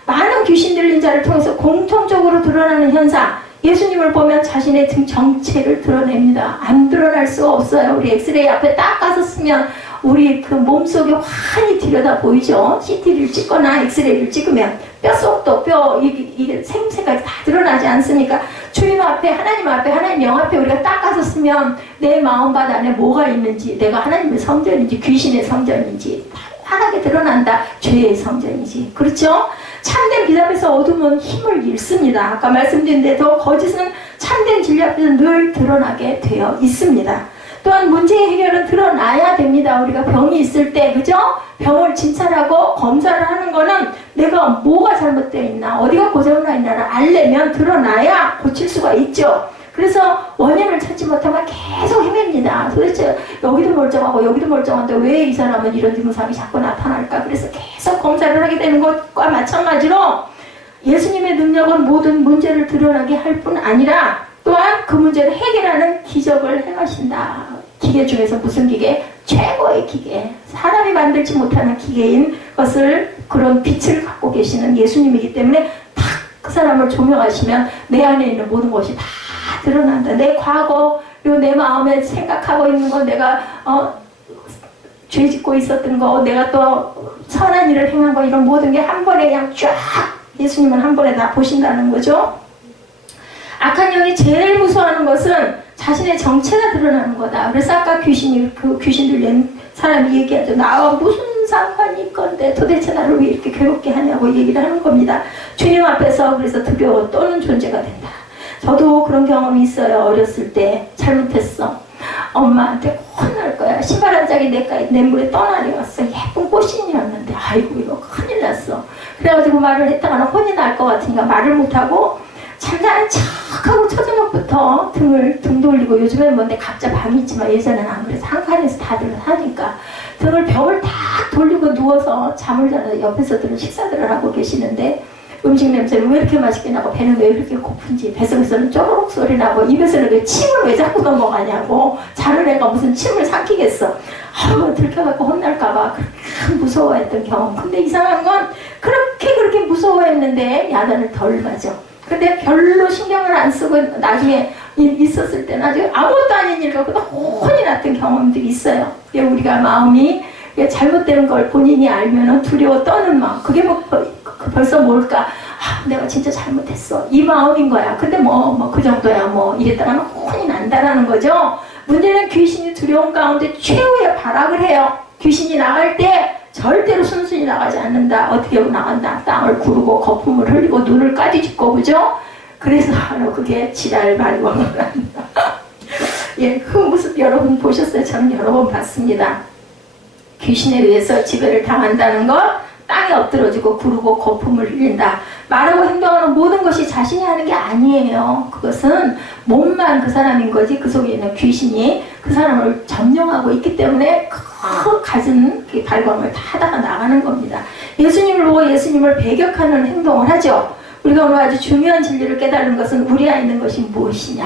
많은 귀신 들린 자를 통해서 공통적으로 드러나는 현상, 예수님을 보면 자신의 정체를 드러냅니다. 안 드러날 수가 없어요. 우리 엑스레이 앞에 딱 가서 쓰면 우리 그 몸속에 환히 들여다 보이죠. CT를 찍거나 엑스레이를 찍으면 뼛속도 이게 생생하게 다 드러나지 않습니까? 주님 앞에, 하나님 앞에, 하나님 영 앞에 우리가 딱 가서 쓰면 내 마음밭 안에 뭐가 있는지, 내가 하나님의 성전인지 귀신의 성전인지 환하게 드러난다. 죄의 성전이지. 그렇죠? 참된 빛 앞에서 어둠은 힘을 잃습니다. 아까 말씀드린 대로 거짓은 참된 진리 앞에서 늘 드러나게 되어 있습니다. 또한 문제의 해결은 드러나야 됩니다. 우리가 병이 있을 때, 그죠? 병을 진찰하고 검사를 하는 거는 내가 뭐가 잘못되어 있나, 어디가 고장나 있나를 알려면 드러나야 고칠 수가 있죠. 그래서 원인을 찾지 못하면 계속 헤맵니다. 도대체 여기도 멀쩡하고 여기도 멀쩡한데 왜 이 사람은 이런 증상이 자꾸 나타날까? 그래서 계속 검사를 하게 되는 것과 마찬가지로 예수님의 능력은 모든 문제를 드러나게 할 뿐 아니라 또한 그 문제를 해결하는 기적을 행하신다. 기계 중에서 무슨 기계? 최고의 기계. 사람이 만들지 못하는 기계인 것을, 그런 빛을 갖고 계시는 예수님이기 때문에 딱 그 사람을 조명하시면 내 안에 있는 모든 것이 다 드러난다. 내 과거, 내 마음에 생각하고 있는 거, 내가 죄 짓고 있었던 거, 내가 또 선한 일을 행한 거, 이런 모든 게 한 번에 그냥 쫙 예수님은 한 번에 다 보신다는 거죠. 악한 영이 제일 무서워하는 것은 자신의 정체가 드러나는 거다. 그래서 아까 그 귀신 들린 사람이 얘기하죠. 나와 무슨 상관이 있건데 도대체 나를 왜 이렇게 괴롭게 하냐고 얘기를 하는 겁니다. 주님 앞에서 그래서 두려워 떠는 존재가 된다. 저도 그런 경험이 있어요. 어렸을 때 잘못했어. 엄마한테 혼날 거야. 신발 한 짝이 내 물에 떠나려왔어. 예쁜 꽃신이었는데 아이고 이거 큰일 났어. 그래가지고 말을 했다가는 혼이 날 것 같으니까 말을 못하고 잠자는 척하고 초저녁부터 등 돌리고, 요즘엔 뭔데 각자 방이 있지만 예전에는 안 그래서 한 칸에서 다들 하니까 등을 벽을 딱 돌리고 누워서 잠을 자는 옆에서들은 식사들을 하고 계시는데 음식 냄새를 왜 이렇게 맛있게 나고 배는 왜 이렇게 고픈지, 뱃속에서는 쪼르륵 소리 나고 입에서는 왜 침을 왜 자꾸 넘어가냐고, 자는 애가 무슨 침을 삼키겠어. 아우 들켜갖고 혼날까봐 그렇게 무서워했던 경험. 근데 이상한 건 그렇게 무서워했는데 야단을 덜 맞아. 근데 별로 신경을 안 쓰고 나중에 있었을 때 나중에 아무것도 아닌 일 갖고도 혼이 났던 경험들이 있어요. 우리가 마음이 잘못된 걸 본인이 알면은 두려워 떠는 마음, 그게 벌써 뭘까? 내가 진짜 잘못했어, 이 마음인 거야. 근데 그 정도야 이랬다가는 혼이 난다라는 거죠. 문제는 귀신이 두려운 가운데 최후의 발악을 해요. 귀신이 나갈 때 절대로 순순히 나가지 않는다. 어떻게 나간다? 땅을 구르고 거품을 흘리고 눈을 까디짓고, 그죠? 그래서 바로 그게 지랄 발광을 한다. 그 모습 여러분 보셨어요? 저는 여러 번 봤습니다. 귀신에 의해서 지배를 당한다는 것, 땅에 엎드러지고 구르고 거품을 흘린다. 말하고 행동하는 모든 것이 자신이 하는 게 아니에요. 그것은 몸만 그 사람인 거지, 그 속에 있는 귀신이 그 사람을 점령하고 있기 때문에 그 가진 발광을 다 하다가 나가는 겁니다. 예수님을 보고 예수님을 배격하는 행동을 하죠. 우리가 오늘 아주 중요한 진리를 깨달은 것은 우리 안에 있는 것이 무엇이냐.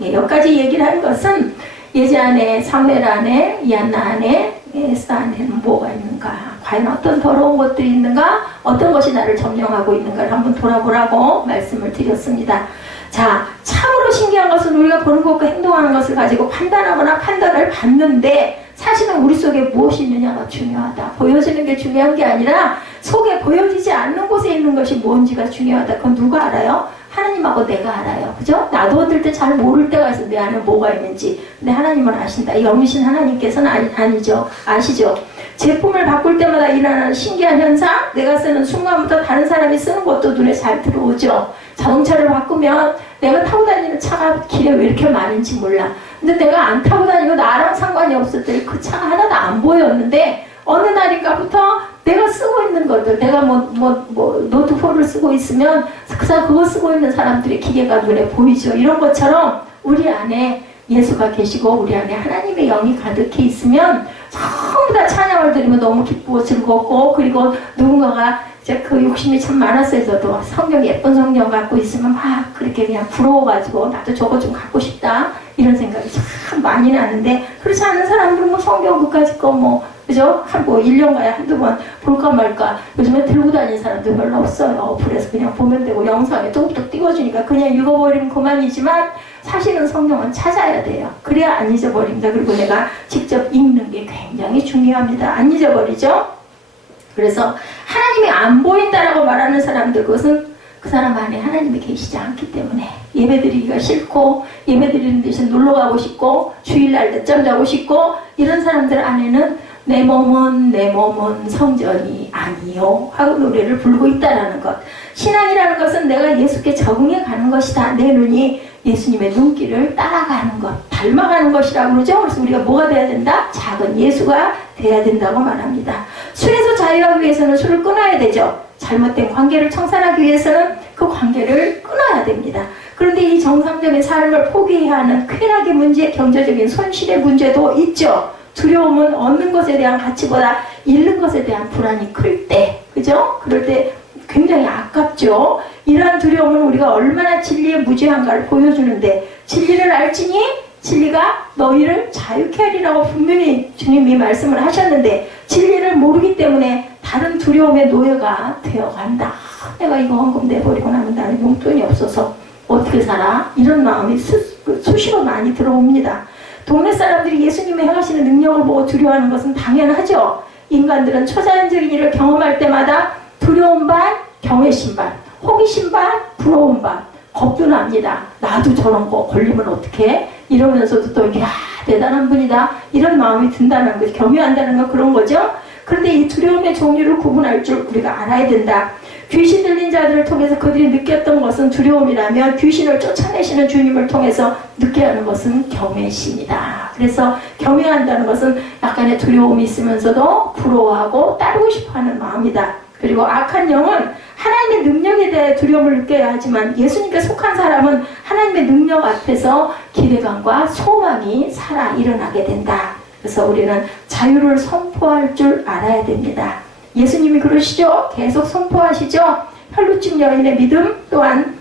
여기까지 얘기를 한 것은 예제 안에, 사무엘 안에, 이한나 안에, 에스더 안에는 뭐가 있는가, 과연 어떤 더러운 것들이 있는가, 어떤 것이 나를 점령하고 있는가를 한번 돌아보라고 말씀을 드렸습니다. 자, 참으로 신기한 것은 우리가 보는 것과 행동하는 것을 가지고 판단하거나 판단을 받는데 사실은 우리 속에 무엇이 있느냐가 중요하다. 보여지는 게 중요한 게 아니라 속에 보여지지 않는 곳에 있는 것이 뭔지가 중요하다. 그건 누가 알아요? 하나님하고 내가 알아요. 그죠? 나도 어떨 때 잘 모를 때가 있어. 내 안에 뭐가 있는지. 근데 하나님은 아신다. 이 영이신 하나님께서는 아니죠. 아시죠? 제품을 바꿀 때마다 일어나는 신기한 현상, 내가 쓰는 순간부터 다른 사람이 쓰는 것도 눈에 잘 들어오죠. 자동차를 바꾸면 내가 타고 다니는 차가 길에 왜 이렇게 많은지 몰라. 근데 내가 안 타고 다니고 나랑 상관이 없을 때 그 차가 하나도 안 보였는데 어느 날인가부터 내가 쓰고 있는 것들, 내가 노트4를 쓰고 있으면 그거 쓰고 있는 사람들의 기계가 눈에 보이죠. 이런 것처럼 우리 안에 예수가 계시고 우리 안에 하나님의 영이 가득히 있으면 전부 다 찬양을 드리면 너무 기쁘고 즐겁고, 그리고 누군가가 이제 그 욕심이 참 많았어요. 저도 성경, 예쁜 성경 갖고 있으면 막 그렇게 그냥 부러워가지고 나도 저거 좀 갖고 싶다 이런 생각이 참 많이 나는데, 그렇지 않은 사람들은 뭐 성경 그까짓 거 그죠? 1년가에 한두 번 볼까 말까. 요즘에 들고 다니는 사람들 별로 없어요. 어플에서 그냥 보면 되고 영상에 뚝뚝 띄워주니까 그냥 읽어버리면 그만이지만 사실은 성경은 찾아야 돼요. 그래야 안 잊어버립니다. 그리고 내가 직접 읽는 게 굉장히 중요합니다. 안 잊어버리죠? 그래서 하나님이 안 보인다라고 말하는 사람들, 그것은 그 사람 안에 하나님이 계시지 않기 때문에 예배드리기가 싫고, 예배드리는 대신 놀러가고 싶고, 주일날 늦잠 자고 싶고, 이런 사람들 안에는 내 몸은 성전이 아니요 하고 노래를 부르고 있다라는 것. 신앙이라는 것은 내가 예수께 적응해 가는 것이다. 내 눈이 예수님의 눈길을 따라가는 것, 닮아가는 것이라고 그러죠. 그래서 우리가 뭐가 돼야 된다? 작은 예수가 돼야 된다고 말합니다. 술에서 자유하기 위해서는 술을 끊어야 되죠. 잘못된 관계를 청산하기 위해서는 그 관계를 끊어야 됩니다. 그런데 이 정상적인 삶을 포기해야 하는 쾌락의 문제, 경제적인 손실의 문제도 있죠. 두려움은 얻는 것에 대한 가치보다 잃는 것에 대한 불안이 클 때, 그죠? 그럴 때 굉장히 아깝죠. 이러한 두려움은 우리가 얼마나 진리의 무죄한가를 보여주는데, 진리를 알지니 진리가 너희를 자유케 하리라고 분명히 주님이 말씀을 하셨는데, 진리를 모르기 때문에 다른 두려움의 노예가 되어간다. 내가 이거 헌금 내버리고 나면 나는 용돈이 없어서 어떻게 살아? 이런 마음이 수시로 많이 들어옵니다. 동네 사람들이 예수님이 행하시는 능력을 보고 두려워하는 것은 당연하죠. 인간들은 초자연적인 일을 경험할 때마다 두려움 반, 경외심 반, 호기심 반, 부러움 반, 겁도 납니다. 나도 저런 거 걸리면 어떡해? 이러면서도 또 이렇게 대단한 분이다 이런 마음이 든다는 거죠. 경외한다는 건 그런 거죠. 그런데 이 두려움의 종류를 구분할 줄 우리가 알아야 된다. 귀신 들린 자들을 통해서 그들이 느꼈던 것은 두려움이라면, 귀신을 쫓아내시는 주님을 통해서 느껴야 하는 것은 경외심이다. 그래서 경외한다는 것은 약간의 두려움이 있으면서도 부러워하고 따르고 싶어하는 마음이다. 그리고 악한 영은 하나님의 능력에 대해 두려움을 느껴야 하지만, 예수님께 속한 사람은 하나님의 능력 앞에서 기대감과 소망이 살아 일어나게 된다. 그래서 우리는 자유를 선포할 줄 알아야 됩니다. 예수님이 그러시죠? 계속 선포하시죠? 혈루증 여인의 믿음, 또한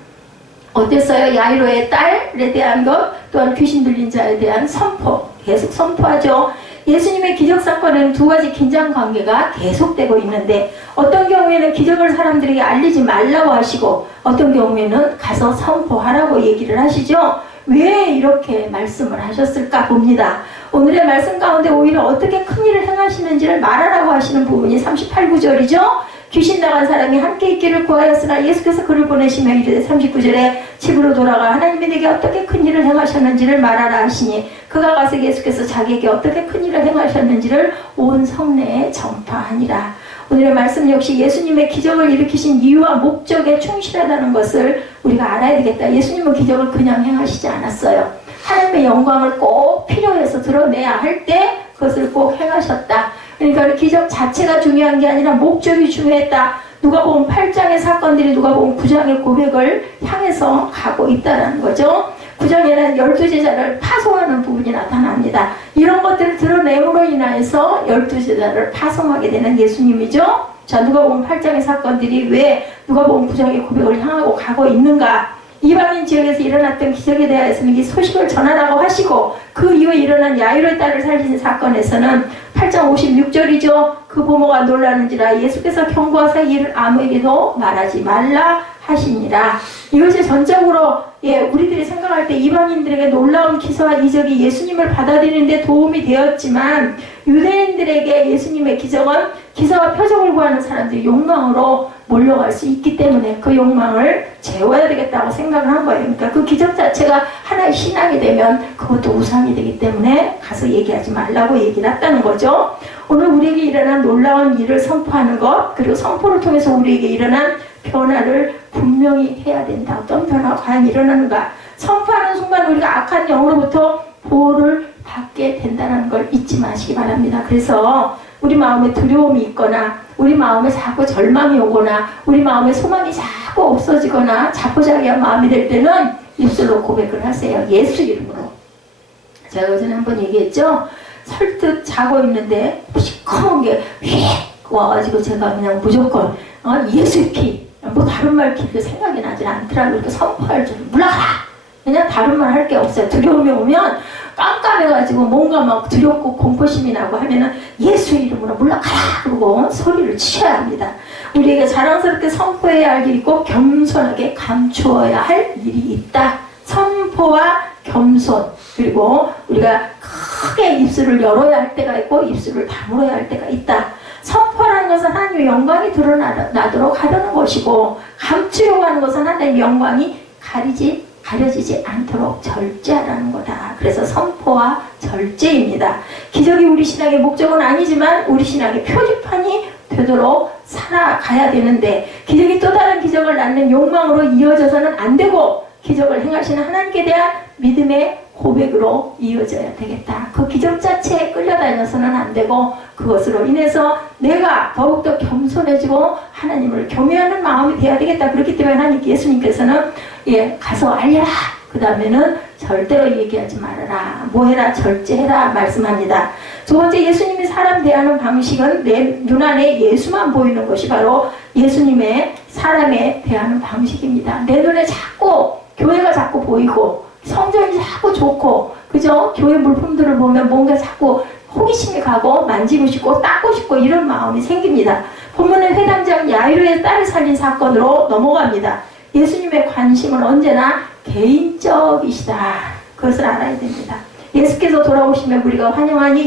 어땠어요? 야이로의 딸에 대한 것, 또한 귀신 들린 자에 대한 선포, 계속 선포하죠. 예수님의 기적 사건에는 두 가지 긴장 관계가 계속되고 있는데, 어떤 경우에는 기적을 사람들에게 알리지 말라고 하시고, 어떤 경우에는 가서 선포하라고 얘기를 하시죠. 왜 이렇게 말씀을 하셨을까 봅니다. 오늘의 말씀 가운데 오히려 어떻게 큰일을 행하시는지를 말하라고 하시는 부분이 38구절이죠. 귀신 나간 사람이 함께 있기를 구하였으나 예수께서 그를 보내시며 이르되 39절에 집으로 돌아가 하나님이 내게 어떻게 큰일을 행하셨는지를 말하라 하시니, 그가 가서 예수께서 자기에게 어떻게 큰일을 행하셨는지를 온 성내에 전파하니라. 오늘의 말씀 역시 예수님의 기적을 일으키신 이유와 목적에 충실하다는 것을 우리가 알아야 되겠다. 예수님은 기적을 그냥 행하시지 않았어요. 하나님의 영광을 꼭 필요해서 드러내야 할 때 그것을 꼭 행하셨다. 그러니까 기적 자체가 중요한 게 아니라 목적이 중요했다. 누가복음 8장의 사건들이 누가복음 9장의 고백을 향해서 가고 있다는 거죠. 9장에는 12제자를 파송하는 부분이 나타납니다. 이런 것들을 드러내므로 인하여서 12제자를 파송하게 되는 예수님이죠. 자, 누가복음 8장의 사건들이 왜 누가복음 9장의 고백을 향하고 가고 있는가? 이방인 지역에서 일어났던 기적에 대해서는 이 소식을 전하라고 하시고, 그 이후에 일어난 야이로의 딸을 살리신 사건에서는 8장 56절이죠. 그 부모가 놀라는지라 예수께서 경고하사 이를 아무에게도 말하지 말라 하시니라. 이것이 전적으로 우리들이 생각할 때 이방인들에게 놀라운 기사와 이적이 예수님을 받아들이는 데 도움이 되었지만, 유대인들에게 예수님의 기적은 기사와 표적을 구하는 사람들이 욕망으로 몰려갈 수 있기 때문에 그 욕망을 재워야 되겠다고 생각을 한 거예요. 그러니까 그 기적 자체가 하나의 신앙이 되면 그것도 우상이 되기 때문에 가서 얘기하지 말라고 얘기를 했다는 거죠. 오늘 우리에게 일어난 놀라운 일을 선포하는 것, 그리고 선포를 통해서 우리에게 일어난 변화를 분명히 해야 된다. 어떤 변화가 과연 일어나는가? 선포하는 순간 우리가 악한 영으로부터 보호를 받게 된다는 걸 잊지 마시기 바랍니다. 그래서 우리 마음에 두려움이 있거나 우리 마음에 자꾸 절망이 오거나 우리 마음에 소망이 자꾸 없어지거나 자포자기한 마음이 될 때는 입술로 고백을 하세요. 예수 이름으로. 제가 요전에 한번 얘기했죠. 설득 자고 있는데 시커먼 게 휙 와가지고 제가 그냥 무조건 예수의 피, 뭐 다른 말 길게 생각이 나지 않더라고요. 이렇게 선포할 줄 물러가라. 그냥 다른 말 할 게 없어요. 두려움이 오면 깜깜해가지고 뭔가 막 두렵고 공포심이 나고 하면은 예수 이름으로 물러가라 그러고 소리를 치셔야 합니다. 우리에게 자랑스럽게 선포해야 할 일이 있고 겸손하게 감추어야 할 일이 있다. 선포와 겸손, 그리고 우리가 크게 입술을 열어야 할 때가 있고 입술을 다물어야 할 때가 있다. 선포라는 것은 하나님의 영광이 드러나도록 하려는 것이고, 감추려고 하는 것은 하나님의 영광이 가려지지 않도록 절제하라는 거다. 그래서 선포와 절제입니다. 기적이 우리 신앙의 목적은 아니지만 우리 신앙의 표지판이 되도록 살아가야 되는데, 기적이 또 다른 기적을 낳는 욕망으로 이어져서는 안 되고, 기적을 행하시는 하나님께 대한 믿음의 고백으로 이어져야 되겠다. 그 기적 자체에 끌려다녀서는 안 되고, 그것으로 인해서 내가 더욱더 겸손해지고 하나님을 경외하는 마음이 돼야 되겠다. 그렇기 때문에 예수님께서는 가서 알려라. 그 다음에는 절대로 얘기하지 말아라. 뭐해라? 절제해라 말씀합니다. 두 번째, 예수님이 사람 대하는 방식은 내 눈안에 예수만 보이는 것이 바로 예수님의 사람에 대하는 방식입니다. 내 눈에 자꾸 교회가 자꾸 보이고 성전이 자꾸 좋고, 그죠? 교회 물품들을 보면 뭔가 자꾸 호기심이 가고 만지고 싶고 닦고 싶고 이런 마음이 생깁니다. 본문은 회당장 야이로의 딸을 살린 사건으로 넘어갑니다. 예수님의 관심은 언제나 개인적이시다. 그것을 알아야 됩니다. 예수께서 돌아오시면 우리가 환영하니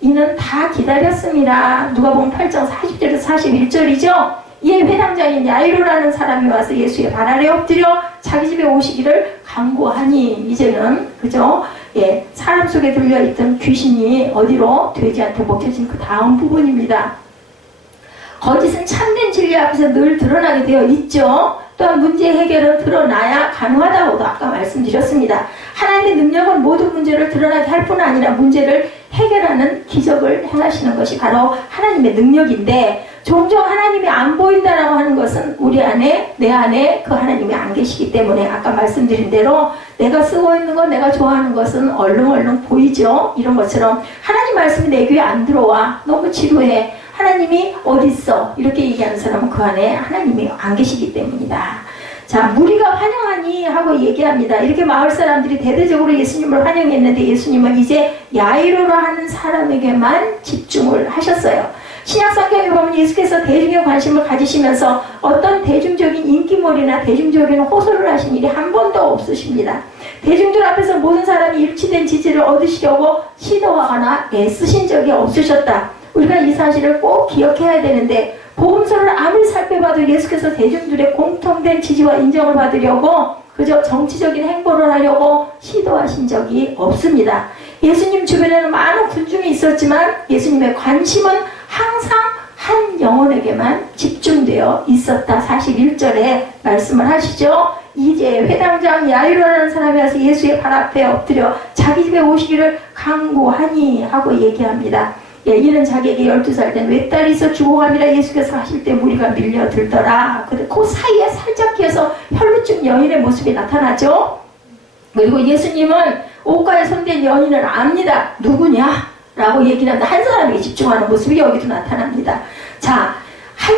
이는 다 기다렸습니다. 누가복음 8장 40절에서 41절이죠. 이에 회당장인 야이로라는 사람이 와서 예수의 발 아래 엎드려 자기 집에 오시기를 간구하니, 이제는 그죠? 사람 속에 들려있던 귀신이 어디로? 돼지한테 먹혀진 그 다음 부분입니다. 거짓은 참된 진리 앞에서 늘 드러나게 되어 있죠. 또한 문제 해결은 드러나야 가능하다고도 아까 말씀드렸습니다. 하나님의 능력은 모든 문제를 드러나게 할 뿐 아니라 문제를 해결하는 기적을 행하시는 것이 바로 하나님의 능력인데, 종종 하나님이 안 보인다라고 하는 것은 우리 안에, 내 안에 그 하나님이 안 계시기 때문에 아까 말씀드린 대로 내가 쓰고 있는 것, 내가 좋아하는 것은 얼른 보이죠. 이런 것처럼 하나님 말씀이 내 귀에 안 들어와. 너무 지루해. 하나님이 어딨어? 이렇게 얘기하는 사람은 그 안에 하나님이 안 계시기 때문이다. 자, 무리가 환영하니 하고 얘기합니다. 이렇게 마을 사람들이 대대적으로 예수님을 환영했는데 예수님은 이제 야이로라 하는 사람에게만 집중을 하셨어요. 신약 성경에 보면 예수께서 대중의 관심을 가지시면서 어떤 대중적인 인기몰이나 대중적인 호소를 하신 일이 한 번도 없으십니다. 대중들 앞에서 모든 사람이 일치된 지지를 얻으시려고 시도하거나 애쓰신 적이 없으셨다. 우리가 이 사실을 꼭 기억해야 되는데, 복음서를 아무리 살펴봐도 예수께서 대중들의 공통된 지지와 인정을 받으려고 그저 정치적인 행보를 하려고 시도하신 적이 없습니다. 예수님 주변에는 많은 군중이 있었지만 예수님의 관심은 항상 한 영혼에게만 집중되어 있었다. 41절에 말씀을 하시죠. 이제 회당장 야이로라는 사람이 와서 예수의 발 앞에 엎드려 자기 집에 오시기를 간구하니 하고 얘기합니다. 이는 자기에게 12살 된 외딸이 있어 죽어감이라 예수께서 하실 때 무리가 밀려들더라. 근데 그 사이에 살짝 끼어서 혈루증 여인의 모습이 나타나죠. 그리고 예수님은 옷가에 손댄 여인을 압니다. 누구냐? 라고 얘기를 하는데 한 사람에게 집중하는 모습이 여기도 나타납니다. 자, 한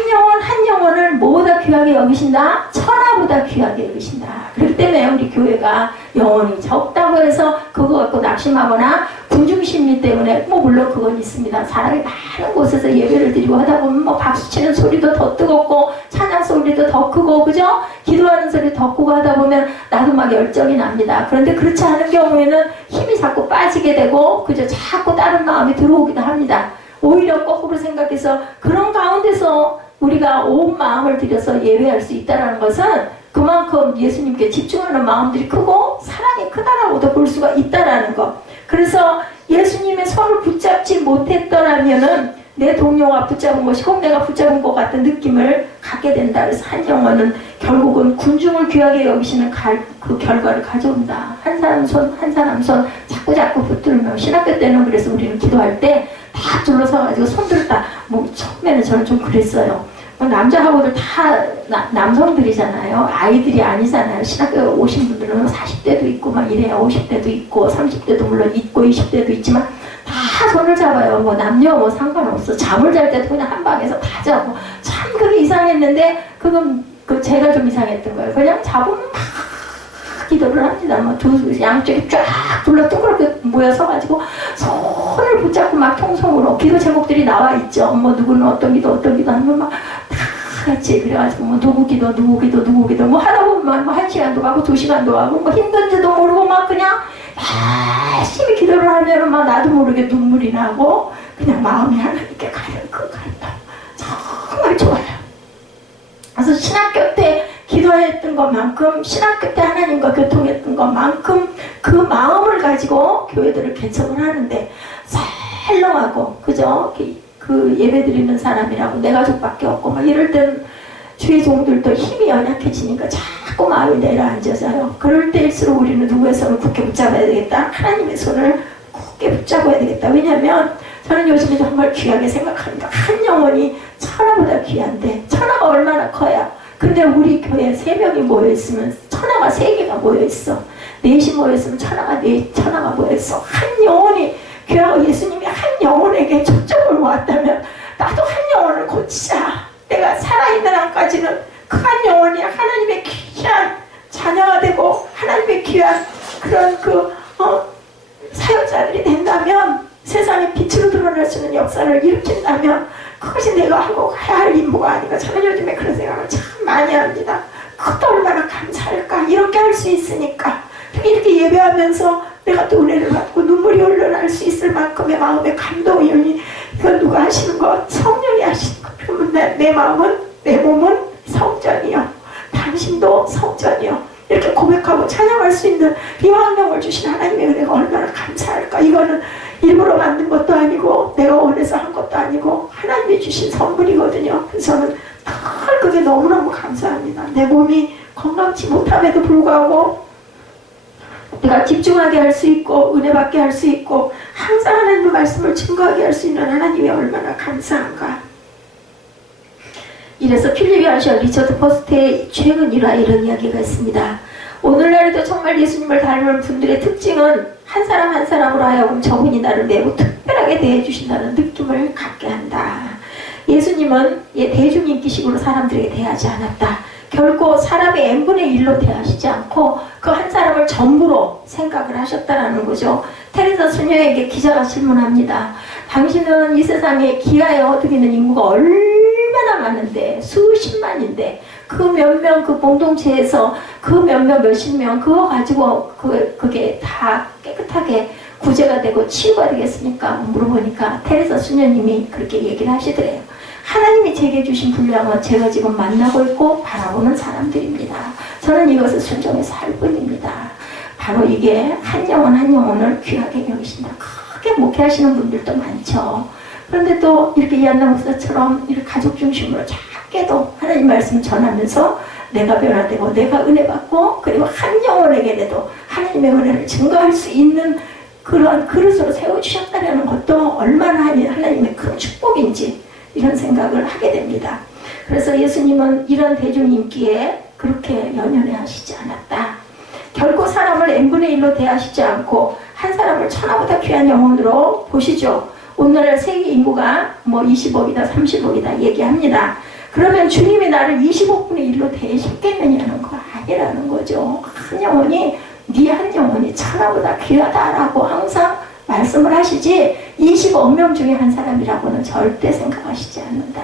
영혼을 뭐보다 귀하게 여기신다? 천하보다 귀하게 여기신다. 그렇기 때문에 우리 교회가 영혼이 적다고 해서 그거 갖고 낙심하거나 군중심리 때문에 물론 그건 있습니다. 사람이 많은 곳에서 예배를 드리고 하다 보면 박수치는 소리도 더 뜨겁고 찬양 소리 소리도 더 크고, 그죠? 기도하는 소리 더 크고 하다 보면 나도 막 열정이 납니다. 그런데 그렇지 않은 경우에는 힘이 자꾸 빠지게 되고, 그죠? 자꾸 다른 마음이 들어오기도 합니다. 오히려 거꾸로 생각해서 그런 가운데서 우리가 온 마음을 들여서 예배할 수 있다는 것은 그만큼 예수님께 집중하는 마음들이 크고 사랑이 크다라고도 볼 수가 있다라는 것. 그래서 예수님의 손을 붙잡지 못했더라면은 내 동료가 붙잡은 것이 꼭 내가 붙잡은 것 같은 느낌을 갖게 된다. 그래서 한 영혼은 결국은 군중을 귀하게 여기시는 그 결과를 가져온다. 한 사람 손, 한 사람 손 자꾸 붙들면, 신학교 때는 그래서 우리는 기도할 때 다 둘러서가지고 손들을 다, 뭐 처음에는 저는 좀 그랬어요. 남자하고들 다 남성들이잖아요. 아이들이 아니잖아요. 신학교 오신 분들은 40대도 있고 막 이래야 50대도 있고 30대도 물론 있고 20대도 있지만 다 손을 잡아요. 뭐 남녀 뭐 상관없어. 잠을 잘 때도 그냥 한 방에서 다 자고. 참 그게 이상했는데 그건 제가 좀 이상했던 거예요. 그냥 잡으면 막 기도를 합니다. 뭐 양쪽에 쫙 둘러 둥그렇게 모여서가지고 손을 붙잡고 막 통성으로 기도 제목들이 나와 있죠. 뭐 누구는 어떤 기도 하면 막 다 같이 그래가지고 뭐 누구 기도 뭐 하다 보면 뭐 1시간도 가고 2시간도 가고 뭐 힘든지도 모르고 막 그냥 열심히 기도를 하면 막 나도 모르게 눈물이 나고 그냥 마음이 하나님께 가는 그 감동 정말 좋아요. 그래서 신학교 때 기도했던 것만큼, 신학교 때 하나님과 교통했던 것만큼 그 마음을 가지고 교회들을 개척을 하는데 살롱하고, 그죠? 그 예배 드리는 사람이라고 내 가족밖에 없고 막 이럴 때는 주의 종들도 힘이 연약해지니까 자꾸 마음이 내려앉아져요. 그럴 때일수록 우리는 누구의 손을 굳게 붙잡아야 되겠다. 하나님의 손을 굳게 붙잡아야 되겠다. 왜냐하면 저는 요즘에 정말 귀하게 생각합니다. 한 영혼이 천하보다 귀한데 천하가 얼마나 커야. 근데 우리 교회에 3명이 모여있으면 천하가 3개가 모여있어. 4이 모여있으면 천하가 모여있어. 한 영혼이 귀하고 예수님이 한 영혼에게 초점을 모았다면 나도 한 영혼을 고치자. 내가 살아있는 한까지는 그 한 영혼이 하나님의 귀한 자녀가 되고 하나님의 귀한 그런 사역자들이 된다면 세상에 빛으로 드러날 수 있는 역사를 일으킨다면 그것이 내가 하고 가야 할 임무가 아닌가. 저는 요즘에 그런 생각을 참 많이 합니다. 그것도 얼마나 감사할까. 이렇게 할 수 있으니까. 이렇게 예배하면서 내가 또 은혜를 받고 눈물이 흘러날 수 있을 만큼의 마음의 감동이 이건 누가 하시는 것? 성령이 하시는 것. 그러면 내 마음은, 내 몸은 성전이요. 당신도 성전이요. 이렇게 고백하고 찬양할 수 있는 이 환경을 주신 하나님의 은혜가 얼마나 감사할까. 이거는 일부러 만든 것도 아니고 내가 원해서 한 것도 아니고 하나님이 주신 선물이거든요. 그래서 저는 늘 그게 너무너무 감사합니다. 내 몸이 건강치 못함에도 불구하고 내가 집중하게 할 수 있고 은혜 받게 할 수 있고 항상 하나님의 말씀을 증거하게 할 수 있는 하나님이 얼마나 감사한가. 이래서 필립 연시와 리처드 포스트의 최근 일화 이런 이야기가 있습니다. 오늘날에도 정말 예수님을 닮은 분들의 특징은 한 사람 한 사람으로 하여금 저분이 나를 매우 특별하게 대해주신다는 느낌을 갖게 한다. 예수님은 대중인기식으로 사람들에게 대하지 않았다. 결코 사람의 n분의 1로 대하시지 않고 그 한 사람을 전부로 생각을 하셨다라는 거죠. 테레사 수녀에게 기자가 질문합니다. 당신은 이 세상에 기아에 허덕이는 인구가 얼마나 많은데 수십만인데 그 몇 명 그 공동체에서 그 몇십 명 그거 가지고 그게 다 깨끗하게 구제가 되고 치유가 되겠습니까? 물어보니까 테레사 수녀님이 그렇게 얘기를 하시더래요. 하나님이 제게 주신 분량은 제가 지금 만나고 있고 바라보는 사람들입니다. 저는 이것을 순종해서 할 뿐입니다. 바로 이게 한 영혼 한 영혼을 귀하게 여기신다. 크게 목회하시는 분들도 많죠. 그런데 또 이렇게 이한나 목사처럼 이렇게 가족 중심으로 작게도 하나님 말씀을 전하면서 내가 변화되고 내가 은혜 받고 그리고 한 영혼에게라도 하나님의 은혜를 증거할 수 있는 그런 그릇으로 세워주셨다는 것도 얼마나 하나님의 큰 축복인지 이런 생각을 하게 됩니다. 그래서 예수님은 이런 대중인기에 그렇게 연연해 하시지 않았다. 결코 사람을 n분의 1로 대하시지 않고 한 사람을 천하보다 귀한 영혼으로 보시죠. 오늘날 세계 인구가 뭐 20억이다 30억이다 얘기합니다. 그러면 주님이 나를 20억분의 1로 대하시겠느냐는 거 아니라는 거죠. 한 영혼이 네 한 영혼이 천하보다 귀하다라고 항상 말씀을 하시지 20억 명 중에 한 사람이라고는 절대 생각하시지 않는다.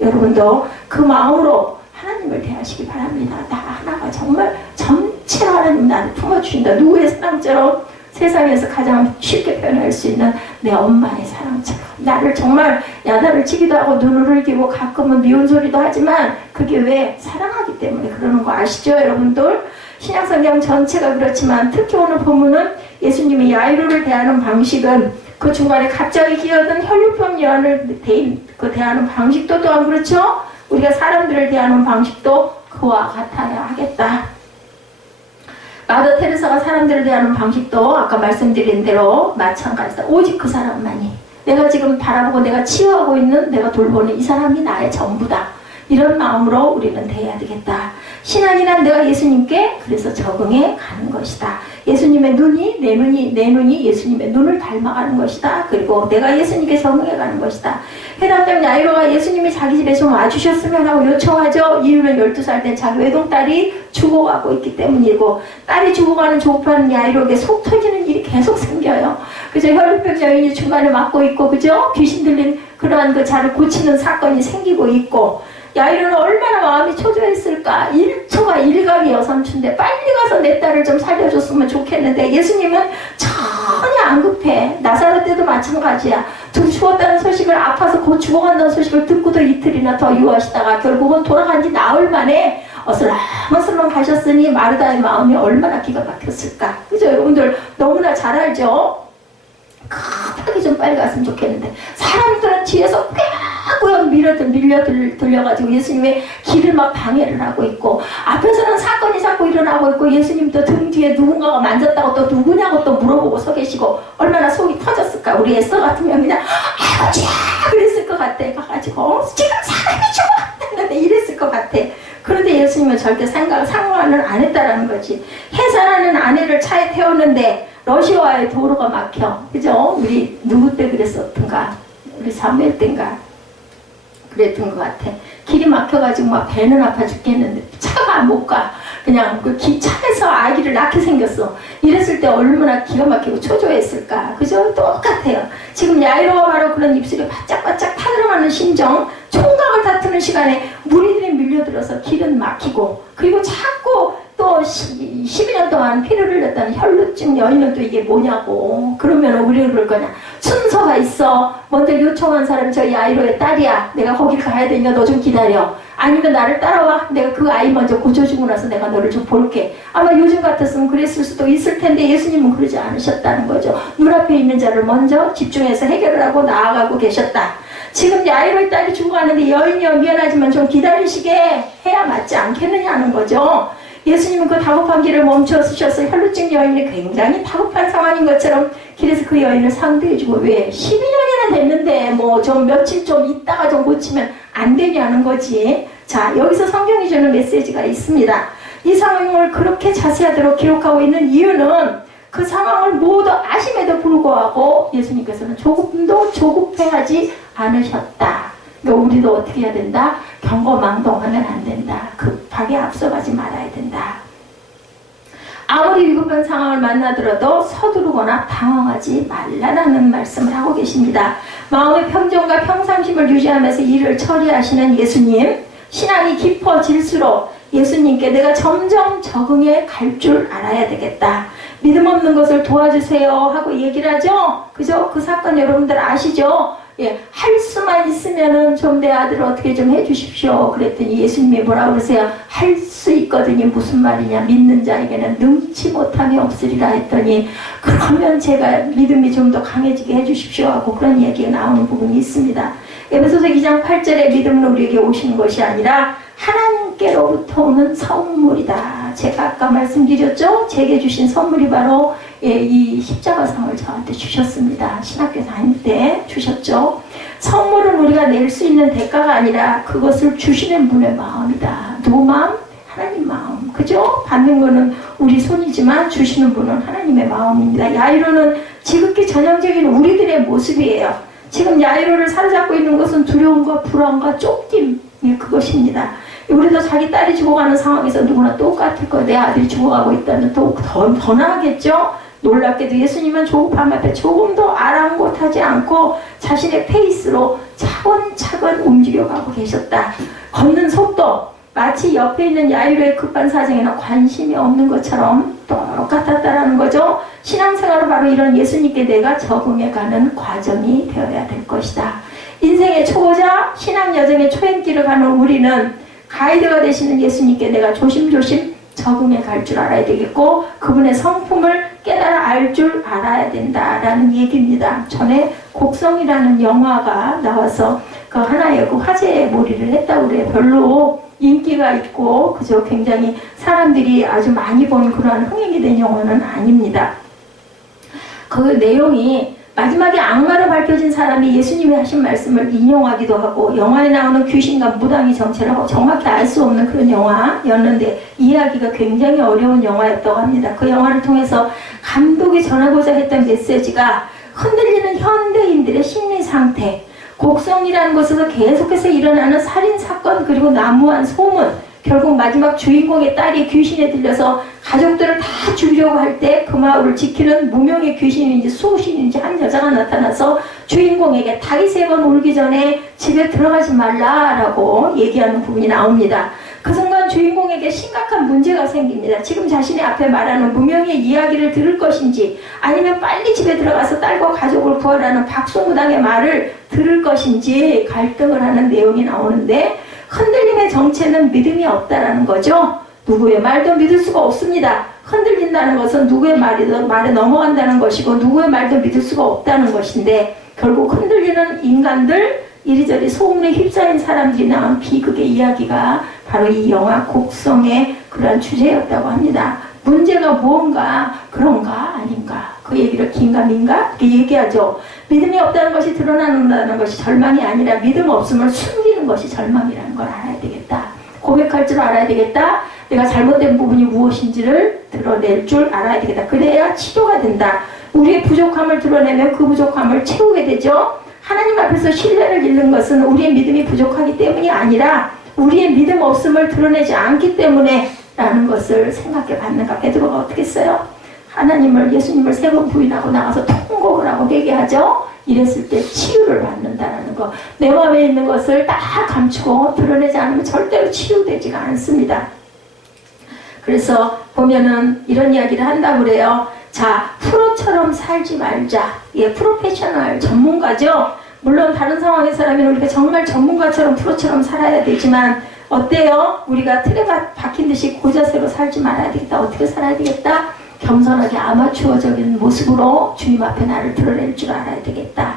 여러분도 그 마음으로 하나님을 대하시기 바랍니다. 나 하나가 정말 전체로 하나님 나를 품어주신다. 누구의 사랑처럼? 세상에서 가장 쉽게 표현할 수 있는 내 엄마의 사랑처럼 나를 정말 야단을 치기도 하고 눈을 흘기고 가끔은 미운 소리도 하지만 그게 왜? 사랑하기 때문에 그러는 거 아시죠 여러분들? 신약성경 전체가 그렇지만 특히 오늘 본문은 예수님이 야이로를 대하는 방식은 그 중간에 갑자기 기어든 혈류병 여인을 대하는 방식도 또한 그렇죠? 우리가 사람들을 대하는 방식도 그와 같아야 하겠다. 마더 테레사가 사람들을 대하는 방식도 아까 말씀드린 대로 마찬가지다. 오직 그 사람만이 내가 지금 바라보고 내가 치유하고 있는 내가 돌보는 이 사람이 나의 전부다. 이런 마음으로 우리는 대해야 되겠다. 신앙이란 내가 예수님께 그래서 적응해 가는 것이다. 예수님의 눈이 내 눈이 예수님의 눈을 닮아가는 것이다. 그리고 내가 예수님께 적응해 가는 것이다. 해당장 야이로가 예수님이 자기 집에 좀 와주셨으면 하고 요청하죠. 이유는 12살 된 자기 외동딸이 죽어가고 있기 때문이고 딸이 죽어가는 조급한 야이로에게 속 터지는 일이 계속 생겨요. 그죠? 혈류병 여인이 중간에 맡고 있고 그죠? 귀신 들린 그러한 그 자를 고치는 사건이 생기고 있고 야이로는 얼마나 마음이 초조했을까. 1초가 일각이 여삼춘데 빨리 가서 내 딸을 좀 살려줬으면 좋겠는데 예수님은 전혀 안 급해. 나사렛 때도 마찬가지야. 둘 죽었다는 소식을 아파서 곧 죽어간다는 소식을 듣고도 이틀이나 더 유하시다가 결국은 돌아간 지 나흘 만에 어슬렁어슬렁 가셨으니 마르다의 마음이 얼마나 기가 막혔을까. 그죠? 여러분들 너무나 잘 알죠? 급하게 좀 빨리 갔으면 좋겠는데 사람들은 뒤에서 꾸역꾸역 밀려들려가지고 예수님의 길을 막 방해를 하고 있고 앞에서는 사건이 자꾸 일어나고 있고 예수님도 등 뒤에 누군가가 만졌다고 또 누구냐고 또 물어보고 서 계시고 얼마나 속이 터졌을까. 우리 에스더 같으면 그냥 아버지야 그랬을 것 같아. 가가지고 지금 사람이 죽어갔다는데 이랬을 것 같아. 그런데 예수님은 절대 상관을 안 했다라는 거지. 해산하는 아내를 차에 태웠는데 러시아의 도로가 막혀. 그죠? 우리 누구 때 그랬었던가? 우리 사무엘 때인가? 그랬던 것 같아. 길이 막혀가지고 막 배는 아파 죽겠는데 차가 못 가. 그냥 그 차에서 아기를 낳게 생겼어. 이랬을 때 얼마나 기가 막히고 초조했을까. 그죠? 똑같아요. 지금 야이로가 바로 그런 입술이 바짝바짝 타들어가는 심정, 총각을 다투는 시간에 무리들이 밀려들어서 길은 막히고 그리고 자꾸 또 12년 동안 피를 흘렸다는 혈루증 여인은 또 이게 뭐냐고. 그러면 우리는 그럴 거냐. 순서가 있어. 먼저 요청한 사람이 저 야이로의 딸이야. 내가 거길 가야 되니까 너 좀 기다려. 아니면 나를 따라와. 내가 그 아이 먼저 고쳐주고 나서 내가 너를 좀 볼게. 아마 요즘 같았으면 그랬을 수도 있을 텐데 예수님은 그러지 않으셨다는 거죠. 눈앞에 있는 자를 먼저 집중해서 해결을 하고 나아가고 계셨다. 지금 야이로의 딸이 죽어가는데 여인이여 미안하지만 좀 기다리시게 해야 맞지 않겠느냐는 거죠. 예수님은 그 다급한 길을 멈춰 쓰셔서 혈루증 여인이 굉장히 다급한 상황인 것처럼 길에서 그 여인을 상대해주고 왜 12년이나 됐는데 뭐 좀 며칠 좀 있다가 좀 고치면 안 되냐는 거지. 자, 여기서 성경이 주는 메시지가 있습니다. 이 상황을 그렇게 자세하도록 기록하고 있는 이유는 그 상황을 모두 아심에도 불구하고 예수님께서는 조금도 조급해하지 않으셨다. 그러니까 우리도 어떻게 해야 된다? 경거망동하면 안 된다. 급하게 앞서가지 말아야 된다. 아무리 위급한 상황을 만나더라도 서두르거나 당황하지 말라라는 말씀을 하고 계십니다. 마음의 평정과 평상심을 유지하면서 일을 처리하시는 예수님, 신앙이 깊어질수록 예수님께 내가 점점 적응해 갈 줄 알아야 되겠다. 믿음 없는 것을 도와주세요 하고 얘기를 하죠. 그죠? 그 사건 여러분들 아시죠? 예, 할 수만 있으면은 좀 내 아들을 어떻게 좀 해주십시오. 그랬더니 예수님이 뭐라고 그러세요? 할 수 있거든요. 무슨 말이냐? 믿는 자에게는 능치 못함이 없으리라 했더니 그러면 제가 믿음이 좀 더 강해지게 해주십시오 하고 그런 얘기가 나오는 부분이 있습니다. 에베소서 2장 8절에 믿음은 우리에게 오시는 것이 아니라 하나님께로부터 오는 선물이다. 제가 아까 말씀드렸죠? 제게 주신 선물이 바로 이 십자가상을 저한테 주셨습니다. 신학교 다닐 때 주셨죠. 선물은 우리가 낼 수 있는 대가가 아니라 그것을 주시는 분의 마음이다. 누구 마음? 하나님 마음. 그죠? 받는 거는 우리 손이지만 주시는 분은 하나님의 마음입니다. 야이로는 지극히 전형적인 우리들의 모습이에요. 지금 야이로를 사로잡고 있는 것은 두려움과 불안과 쫓김, 그것입니다. 우리도 자기 딸이 죽어가는 상황에서 누구나 똑같을 거예요. 내 아들이 죽어가고 있다면 또 더 나아겠죠? 놀랍게도 예수님은 조급함 앞에 조금도 아랑곳하지 않고 자신의 페이스로 차근차근 움직여가고 계셨다. 걷는 속도, 마치 옆에 있는 야이로의 급한 사정에는 관심이 없는 것처럼 똑같았다라는 거죠. 신앙생활은 바로 이런 예수님께 내가 적응해가는 과정이 되어야 될 것이다. 인생의 초보자, 신앙 여정의 초행길을 가는 우리는 가이드가 되시는 예수님께 내가 조심조심 적응해 갈 줄 알아야 되겠고, 그분의 성품을 깨달아 알 줄 알아야 된다라는 얘기입니다. 전에 곡성이라는 영화가 나와서 그 하나의 그 화제의 몰이를 했다고 그래요. 별로 인기가 있고 그저 굉장히 사람들이 아주 많이 본 그러한 흥행이 된 영화는 아닙니다. 그 내용이 마지막에 악마로 밝혀진 사람이 예수님이 하신 말씀을 인용하기도 하고, 영화에 나오는 귀신과 무당이 정체라고 정확히 알 수 없는 그런 영화였는데 이해하기가 굉장히 어려운 영화였다고 합니다. 그 영화를 통해서 감독이 전하고자 했던 메시지가 흔들리는 현대인들의 심리 상태, 곡성이라는 곳에서 계속해서 일어나는 살인사건, 그리고 난무한 소문, 결국 마지막 주인공의 딸이 귀신에 들려서 가족들을 다 죽이려고 할 때 그 마을을 지키는 무명의 귀신인지 수호신인지 한 여자가 나타나서 주인공에게 닭이 3번 울기 전에 집에 들어가지 말라라고 얘기하는 부분이 나옵니다. 그 순간 주인공에게 심각한 문제가 생깁니다. 지금 자신의 앞에 말하는 무명의 이야기를 들을 것인지, 아니면 빨리 집에 들어가서 딸과 가족을 구하라는 박수무당의 말을 들을 것인지 갈등을 하는 내용이 나오는데, 흔들림의 정체는 믿음이 없다라는 거죠. 누구의 말도 믿을 수가 없습니다. 흔들린다는 것은 누구의 말에 넘어간다는 것이고, 누구의 말도 믿을 수가 없다는 것인데, 결국 흔들리는 인간들, 이리저리 소문에 휩싸인 사람들이 나온 비극의 이야기가 바로 이 영화 곡성의 그러한 주제였다고 합니다. 문제가 뭔가, 그런가 아닌가, 그 얘기를 긴가민가 이렇게 얘기하죠. 믿음이 없다는 것이 드러난다는 것이 절망이 아니라 믿음 없음을 숨기는 것이 절망이라는 걸 알아야 되겠다. 고백할 줄 알아야 되겠다. 내가 잘못된 부분이 무엇인지를 드러낼 줄 알아야 되겠다. 그래야 치료가 된다. 우리의 부족함을 드러내면 그 부족함을 채우게 되죠. 하나님 앞에서 신뢰를 잃는 것은 우리의 믿음이 부족하기 때문이 아니라 우리의 믿음 없음을 드러내지 않기 때문에 라는 것을 생각해 봤는가. 베드로가 어떻게 했어요? 하나님을, 예수님을 3번 부인하고 나가서 통곡을 하고 회개하죠. 이랬을 때 치유를 받는다라는 거. 내 마음에 있는 것을 다 감추고 드러내지 않으면 절대로 치유되지가 않습니다. 그래서 보면은 이런 이야기를 한다고 그래요. 자, 프로처럼 살지 말자. 예, 프로페셔널, 전문가죠. 물론 다른 상황에서라면 우리가 정말 전문가처럼 프로처럼 살아야 되지만, 어때요? 우리가 틀에 박힌 듯이 고자세로 살지 말아야 되겠다. 어떻게 살아야 되겠다? 겸손하게 아마추어적인 모습으로 주님 앞에 나를 드러낼 줄 알아야 되겠다.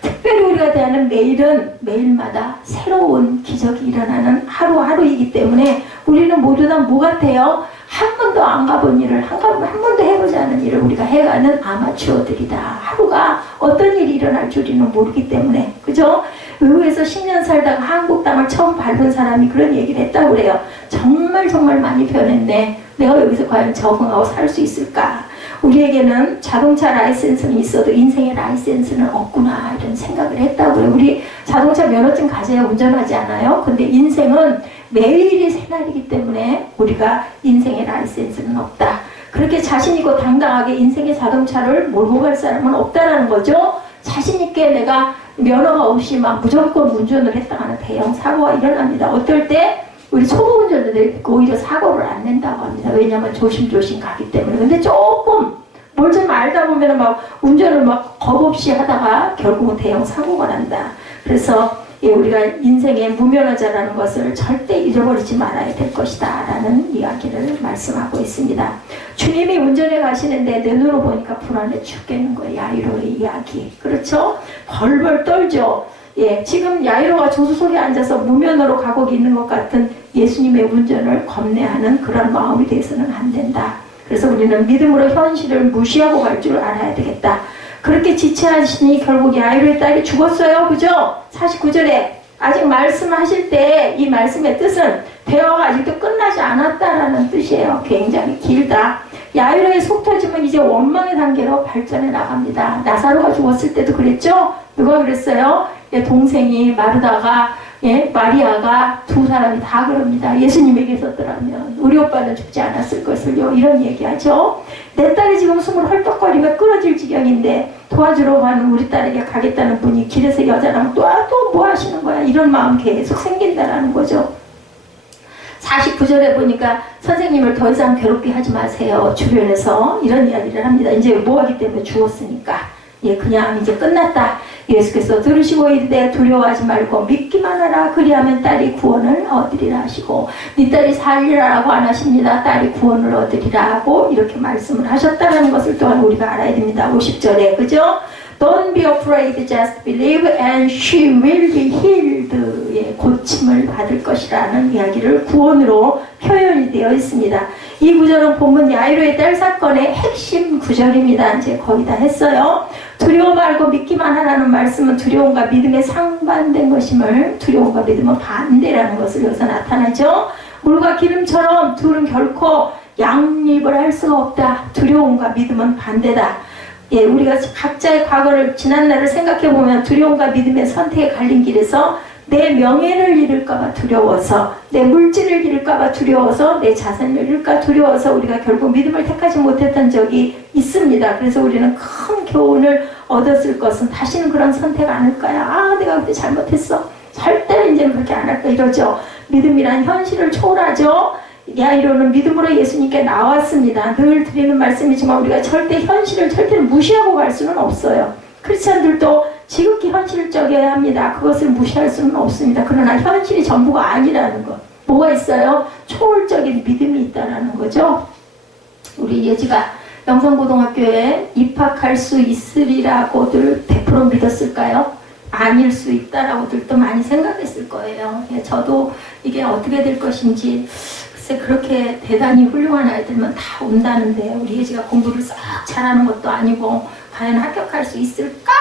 특별히 우리가 대하는 매일은 매일마다 새로운 기적이 일어나는 하루하루이기 때문에 우리는 모두 다 뭐 같아요? 한 번도 안 가본 일을, 한 번도 해보지 않은 일을 우리가 해가는 아마추어들이다. 하루가 어떤 일이 일어날 줄이는 모르기 때문에. 그죠? 외국에서 10년 살다가 한국 땅을 처음 밟은 사람이 그런 얘기를 했다고 그래요. 정말 많이 변했네. 내가 여기서 과연 적응하고 살 수 있을까? 우리에게는 자동차 라이센스는 있어도 인생의 라이센스는 없구나, 이런 생각을 했다고 해요. 우리 자동차 면허증 가져야 운전하지 않아요? 근데 인생은 매일이 새날이기 때문에 우리가 인생의 라이센스는 없다. 그렇게 자신있고 당당하게 인생의 자동차를 몰고 갈 사람은 없다라는 거죠. 자신있게 내가 면허가 없이 막 무조건 운전을 했다가는 대형 사고가 일어납니다. 어떨 때 우리 초보 운전자들이 오히려 사고를 안 낸다고 합니다. 왜냐하면 조심조심 가기 때문에. 근데 조금 뭘 좀 알다 보면 막 운전을 막 겁 없이 하다가 결국은 대형 사고가 난다. 그래서 우리가 인생의 무면허자라는 것을 절대 잊어버리지 말아야 될 것이다 라는 이야기를 말씀하고 있습니다. 주님이 운전해 가시는데 내 눈으로 보니까 불안해 죽겠는 거예요. 야이로의 이야기. 그렇죠? 벌벌 떨죠. 예, 지금 야이로가 조수석에 앉아서 무면허로 가고 있는 것 같은 예수님의 운전을 겁내하는 그런 마음이 돼서는 안 된다. 그래서 우리는 믿음으로 현실을 무시하고 갈 줄 알아야 되겠다. 그렇게 지체하시니 결국 야이로의 딸이 죽었어요. 그죠? 49절에 아직 말씀하실 때 이 말씀의 뜻은 대화가 아직도 끝나지 않았다라는 뜻이에요. 굉장히 길다. 야이로의 속 터짐은 이제 원망의 단계로 발전해 나갑니다. 나사로가 죽었을 때도 그랬죠? 누가 그랬어요? 동생이 마르다가 마리아가 두 사람이 다 그럽니다. 예수님에게 있었더라면 우리 오빠는 죽지 않았을 것을요. 이런 얘기하죠. 내 딸이 지금 숨을 헐떡거리며 끊어질 지경인데 도와주러 가는 우리 딸에게 가겠다는 분이 길에서 여자랑 또 뭐 하시는 거야? 이런 마음 계속 생긴다라는 거죠. 49절에 보니까 선생님을 더 이상 괴롭게 하지 마세요. 주변에서 이런 이야기를 합니다. 이제 뭐 하기 때문에 죽었으니까. 예, 그냥 이제 끝났다. 예수께서 들으시고 이르되 두려워하지 말고 믿기만 하라. 그리하면 딸이 구원을 얻으리라 하시고, 네 딸이 살리라라고 안 하십니다. 딸이 구원을 얻으리라 하고 이렇게 말씀을 하셨다는 것을 또한 우리가 알아야 됩니다. 50절에 그죠? Don't be afraid, just believe and she will be healed. 예, 고침을 받을 것이라는 이야기를 구원으로 표현이 되어 있습니다. 이 구절은 본문 야이로의 딸 사건의 핵심 구절입니다. 이제 거의 다 했어요. 두려워 말고 믿기만 하라는 말씀은 두려움과 믿음의 상반된 것임을, 두려움과 믿음은 반대라는 것을 여기서 나타나죠. 물과 기름처럼 둘은 결코 양립을 할 수가 없다. 두려움과 믿음은 반대다. 예, 우리가 각자의 과거를, 지난날을 생각해보면 두려움과 믿음의 선택의 갈린 길에서 내 명예를 잃을까봐 두려워서, 내 물질을 잃을까봐 두려워서, 내 자산을 잃을까 두려워서 우리가 결국 믿음을 택하지 못했던 적이 있습니다. 그래서 우리는 큰 교훈을 얻었을 것은 다시는 그런 선택 안 할 거야. 아, 내가 그때 잘못했어. 절대 이제는 그렇게 안 할 거야. 이러죠. 믿음이란 현실을 초월하죠. 야이로는 믿음으로 예수님께 나왔습니다. 늘 드리는 말씀이지만 우리가 절대 현실을 절대로 무시하고 갈 수는 없어요. 크리스찬들도 지극히 현실적이어야 합니다. 그것을 무시할 수는 없습니다. 그러나 현실이 전부가 아니라는 것. 뭐가 있어요? 초월적인 믿음이 있다는 거죠. 우리 예지가 영성고등학교에 입학할 수 있으리라고들 100% 믿었을까요? 아닐 수 있다라고들 또 많이 생각했을 거예요. 저도 이게 어떻게 될 것인지, 글쎄 그렇게 대단히 훌륭한 아이들만 다 온다는데 우리 예지가 공부를 싹 잘하는 것도 아니고 과연 합격할 수 있을까?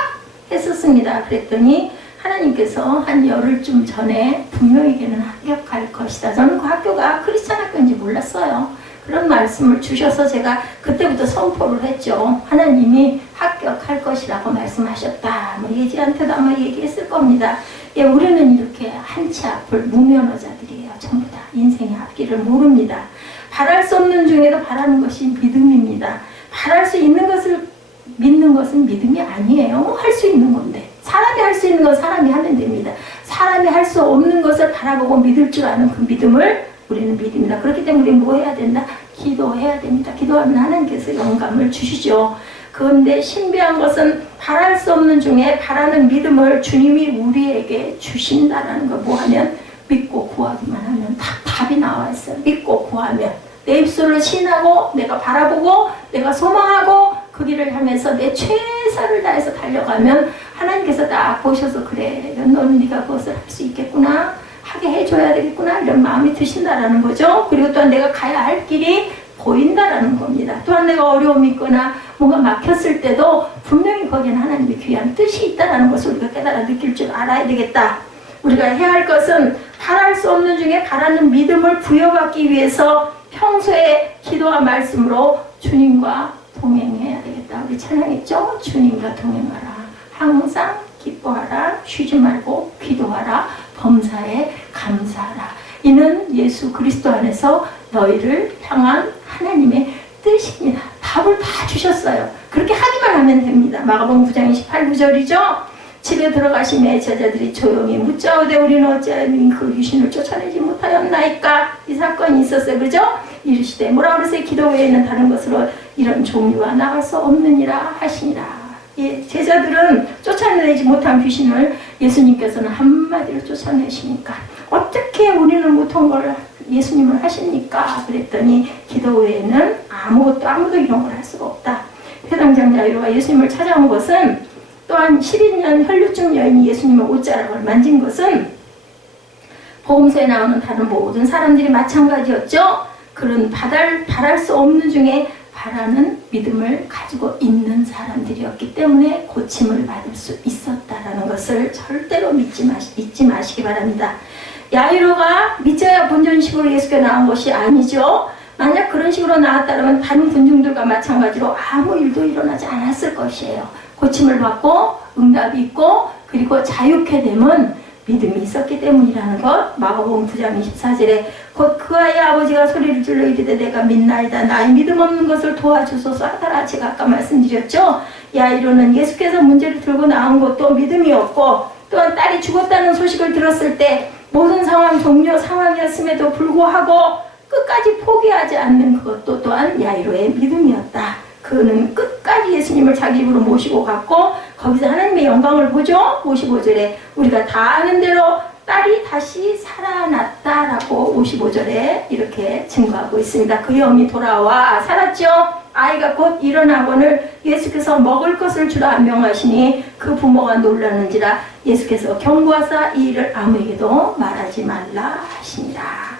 했었습니다. 그랬더니 하나님께서 한 열흘쯤 전에 분명히 걔는 합격할 것이다. 저는 그 학교가 크리스찬 학교인지 몰랐어요. 그런 말씀을 주셔서 제가 그때부터 선포를 했죠. 하나님이 합격할 것이라고 말씀하셨다. 뭐 예지한테도 아마 얘기했을 겁니다. 예, 우리는 이렇게 한치 앞을 무면허자들이에요. 전부 다 인생의 앞길을 모릅니다. 바랄 수 없는 중에도 바라는 것이 믿음입니다. 바랄 수 있는 것을 믿는 것은 믿음이 아니에요. 할 수 있는 건데. 사람이 할 수 있는 건 사람이 하면 됩니다. 사람이 할 수 없는 것을 바라보고 믿을 줄 아는 그 믿음을 우리는 믿습니다. 그렇기 때문에 우리는 뭐 해야 된다? 기도해야 됩니다. 기도하면 하나님께서 영감을 주시죠. 그런데 신비한 것은 바랄 수 없는 중에 바라는 믿음을 주님이 우리에게 주신다는 거. 뭐 하면? 믿고 구하기만 하면 답이 나와 있어요. 믿고 구하면. 내 입술을 신하고 내가 바라보고 내가 소망하고 그 길을 향해서 내 최선을 다해서 달려가면 하나님께서 딱 보셔서 그래, 너는 네가 그것을 할 수 있겠구나, 하게 해줘야 되겠구나, 이런 마음이 드신다라는 거죠. 그리고 또한 내가 가야 할 길이 보인다라는 겁니다. 또한 내가 어려움이 있거나 뭔가 막혔을 때도 분명히 거기에는 하나님의 귀한 뜻이 있다는 것을 우리가 깨달아 느낄 줄 알아야 되겠다. 우리가 해야 할 것은 바랄 수 없는 중에 바라는 믿음을 부여받기 위해서 평소에 기도와 말씀으로 주님과 동행해야 되겠다. 우리 찬양했죠? 주님과 동행하라. 항상 기뻐하라. 쉬지 말고 기도하라. 범사에 감사하라. 이는 예수 그리스도 안에서 너희를 향한 하나님의 뜻입니다. 답을 다 주셨어요. 그렇게 하기만 하면 됩니다. 마가복음 9장 28, 9절이죠. 집에 들어가시매 제자들이 조용히 묻자오되 우리는 어찌하여 그 귀신을 쫓아내지 못하였나이까. 이 사건이 있었어요. 그죠? 이르시되 뭐라 그러세요? 기도 외에는 다른 것으로 이런 종류가 나갈 수 없느니라 하시니라. 예, 제자들은 쫓아내지 못한 귀신을 예수님께서는 한마디로 쫓아내시니까 어떻게 우리는 못한 걸 예수님을 하십니까? 그랬더니 기도 외에는 아무도 이런 걸 할 수가 없다. 회당장 야이로가 예수님을 찾아온 것은, 또한 12년 혈류증 여인이 예수님의 옷자락을 만진 것은 복음서에 나오는 다른 모든 사람들이 마찬가지였죠. 그런 바랄 수 없는 중에 바라는 믿음을 가지고 있는 사람들이었기 때문에 고침을 받을 수 있었다라는 것을 절대로 잊지 마시기 바랍니다. 야이로가 믿져야 본전식으로 예수께 나온 것이 아니죠. 만약 그런 식으로 나왔다면 다른 군중들과 마찬가지로 아무 일도 일어나지 않았을 것이에요. 고침을 받고 응답이 있고 그리고 자유케 되면 믿음이 있었기 때문이라는 것. 마가복음 9장 24절에 곧 그 아이의 아버지가 소리를 질러 이르되 내가 믿나이다. 나의 믿음 없는 것을 도와주소서 하더라. 제가 아까 말씀드렸죠. 야이로는 예수께서 문제를 들고 나온 것도 믿음이 없고, 또한 딸이 죽었다는 소식을 들었을 때 모든 상황이었음에도 불구하고 끝까지 포기하지 않는 그것도 또한 야이로의 믿음이었다. 그는 끝까지 예수님을 자기 입으로 모시고 갔고 거기서 하나님의 영광을 보죠. 55절에 우리가 다 아는 대로 딸이 다시 살아났다라고 55절에 이렇게 증거하고 있습니다. 그의 어미 돌아와 살았죠. 아이가 곧 일어나거늘 예수께서 먹을 것을 주라 명하시니 그 부모가 놀라는지라 예수께서 경고하사 이 일을 아무에게도 말하지 말라 하시니라.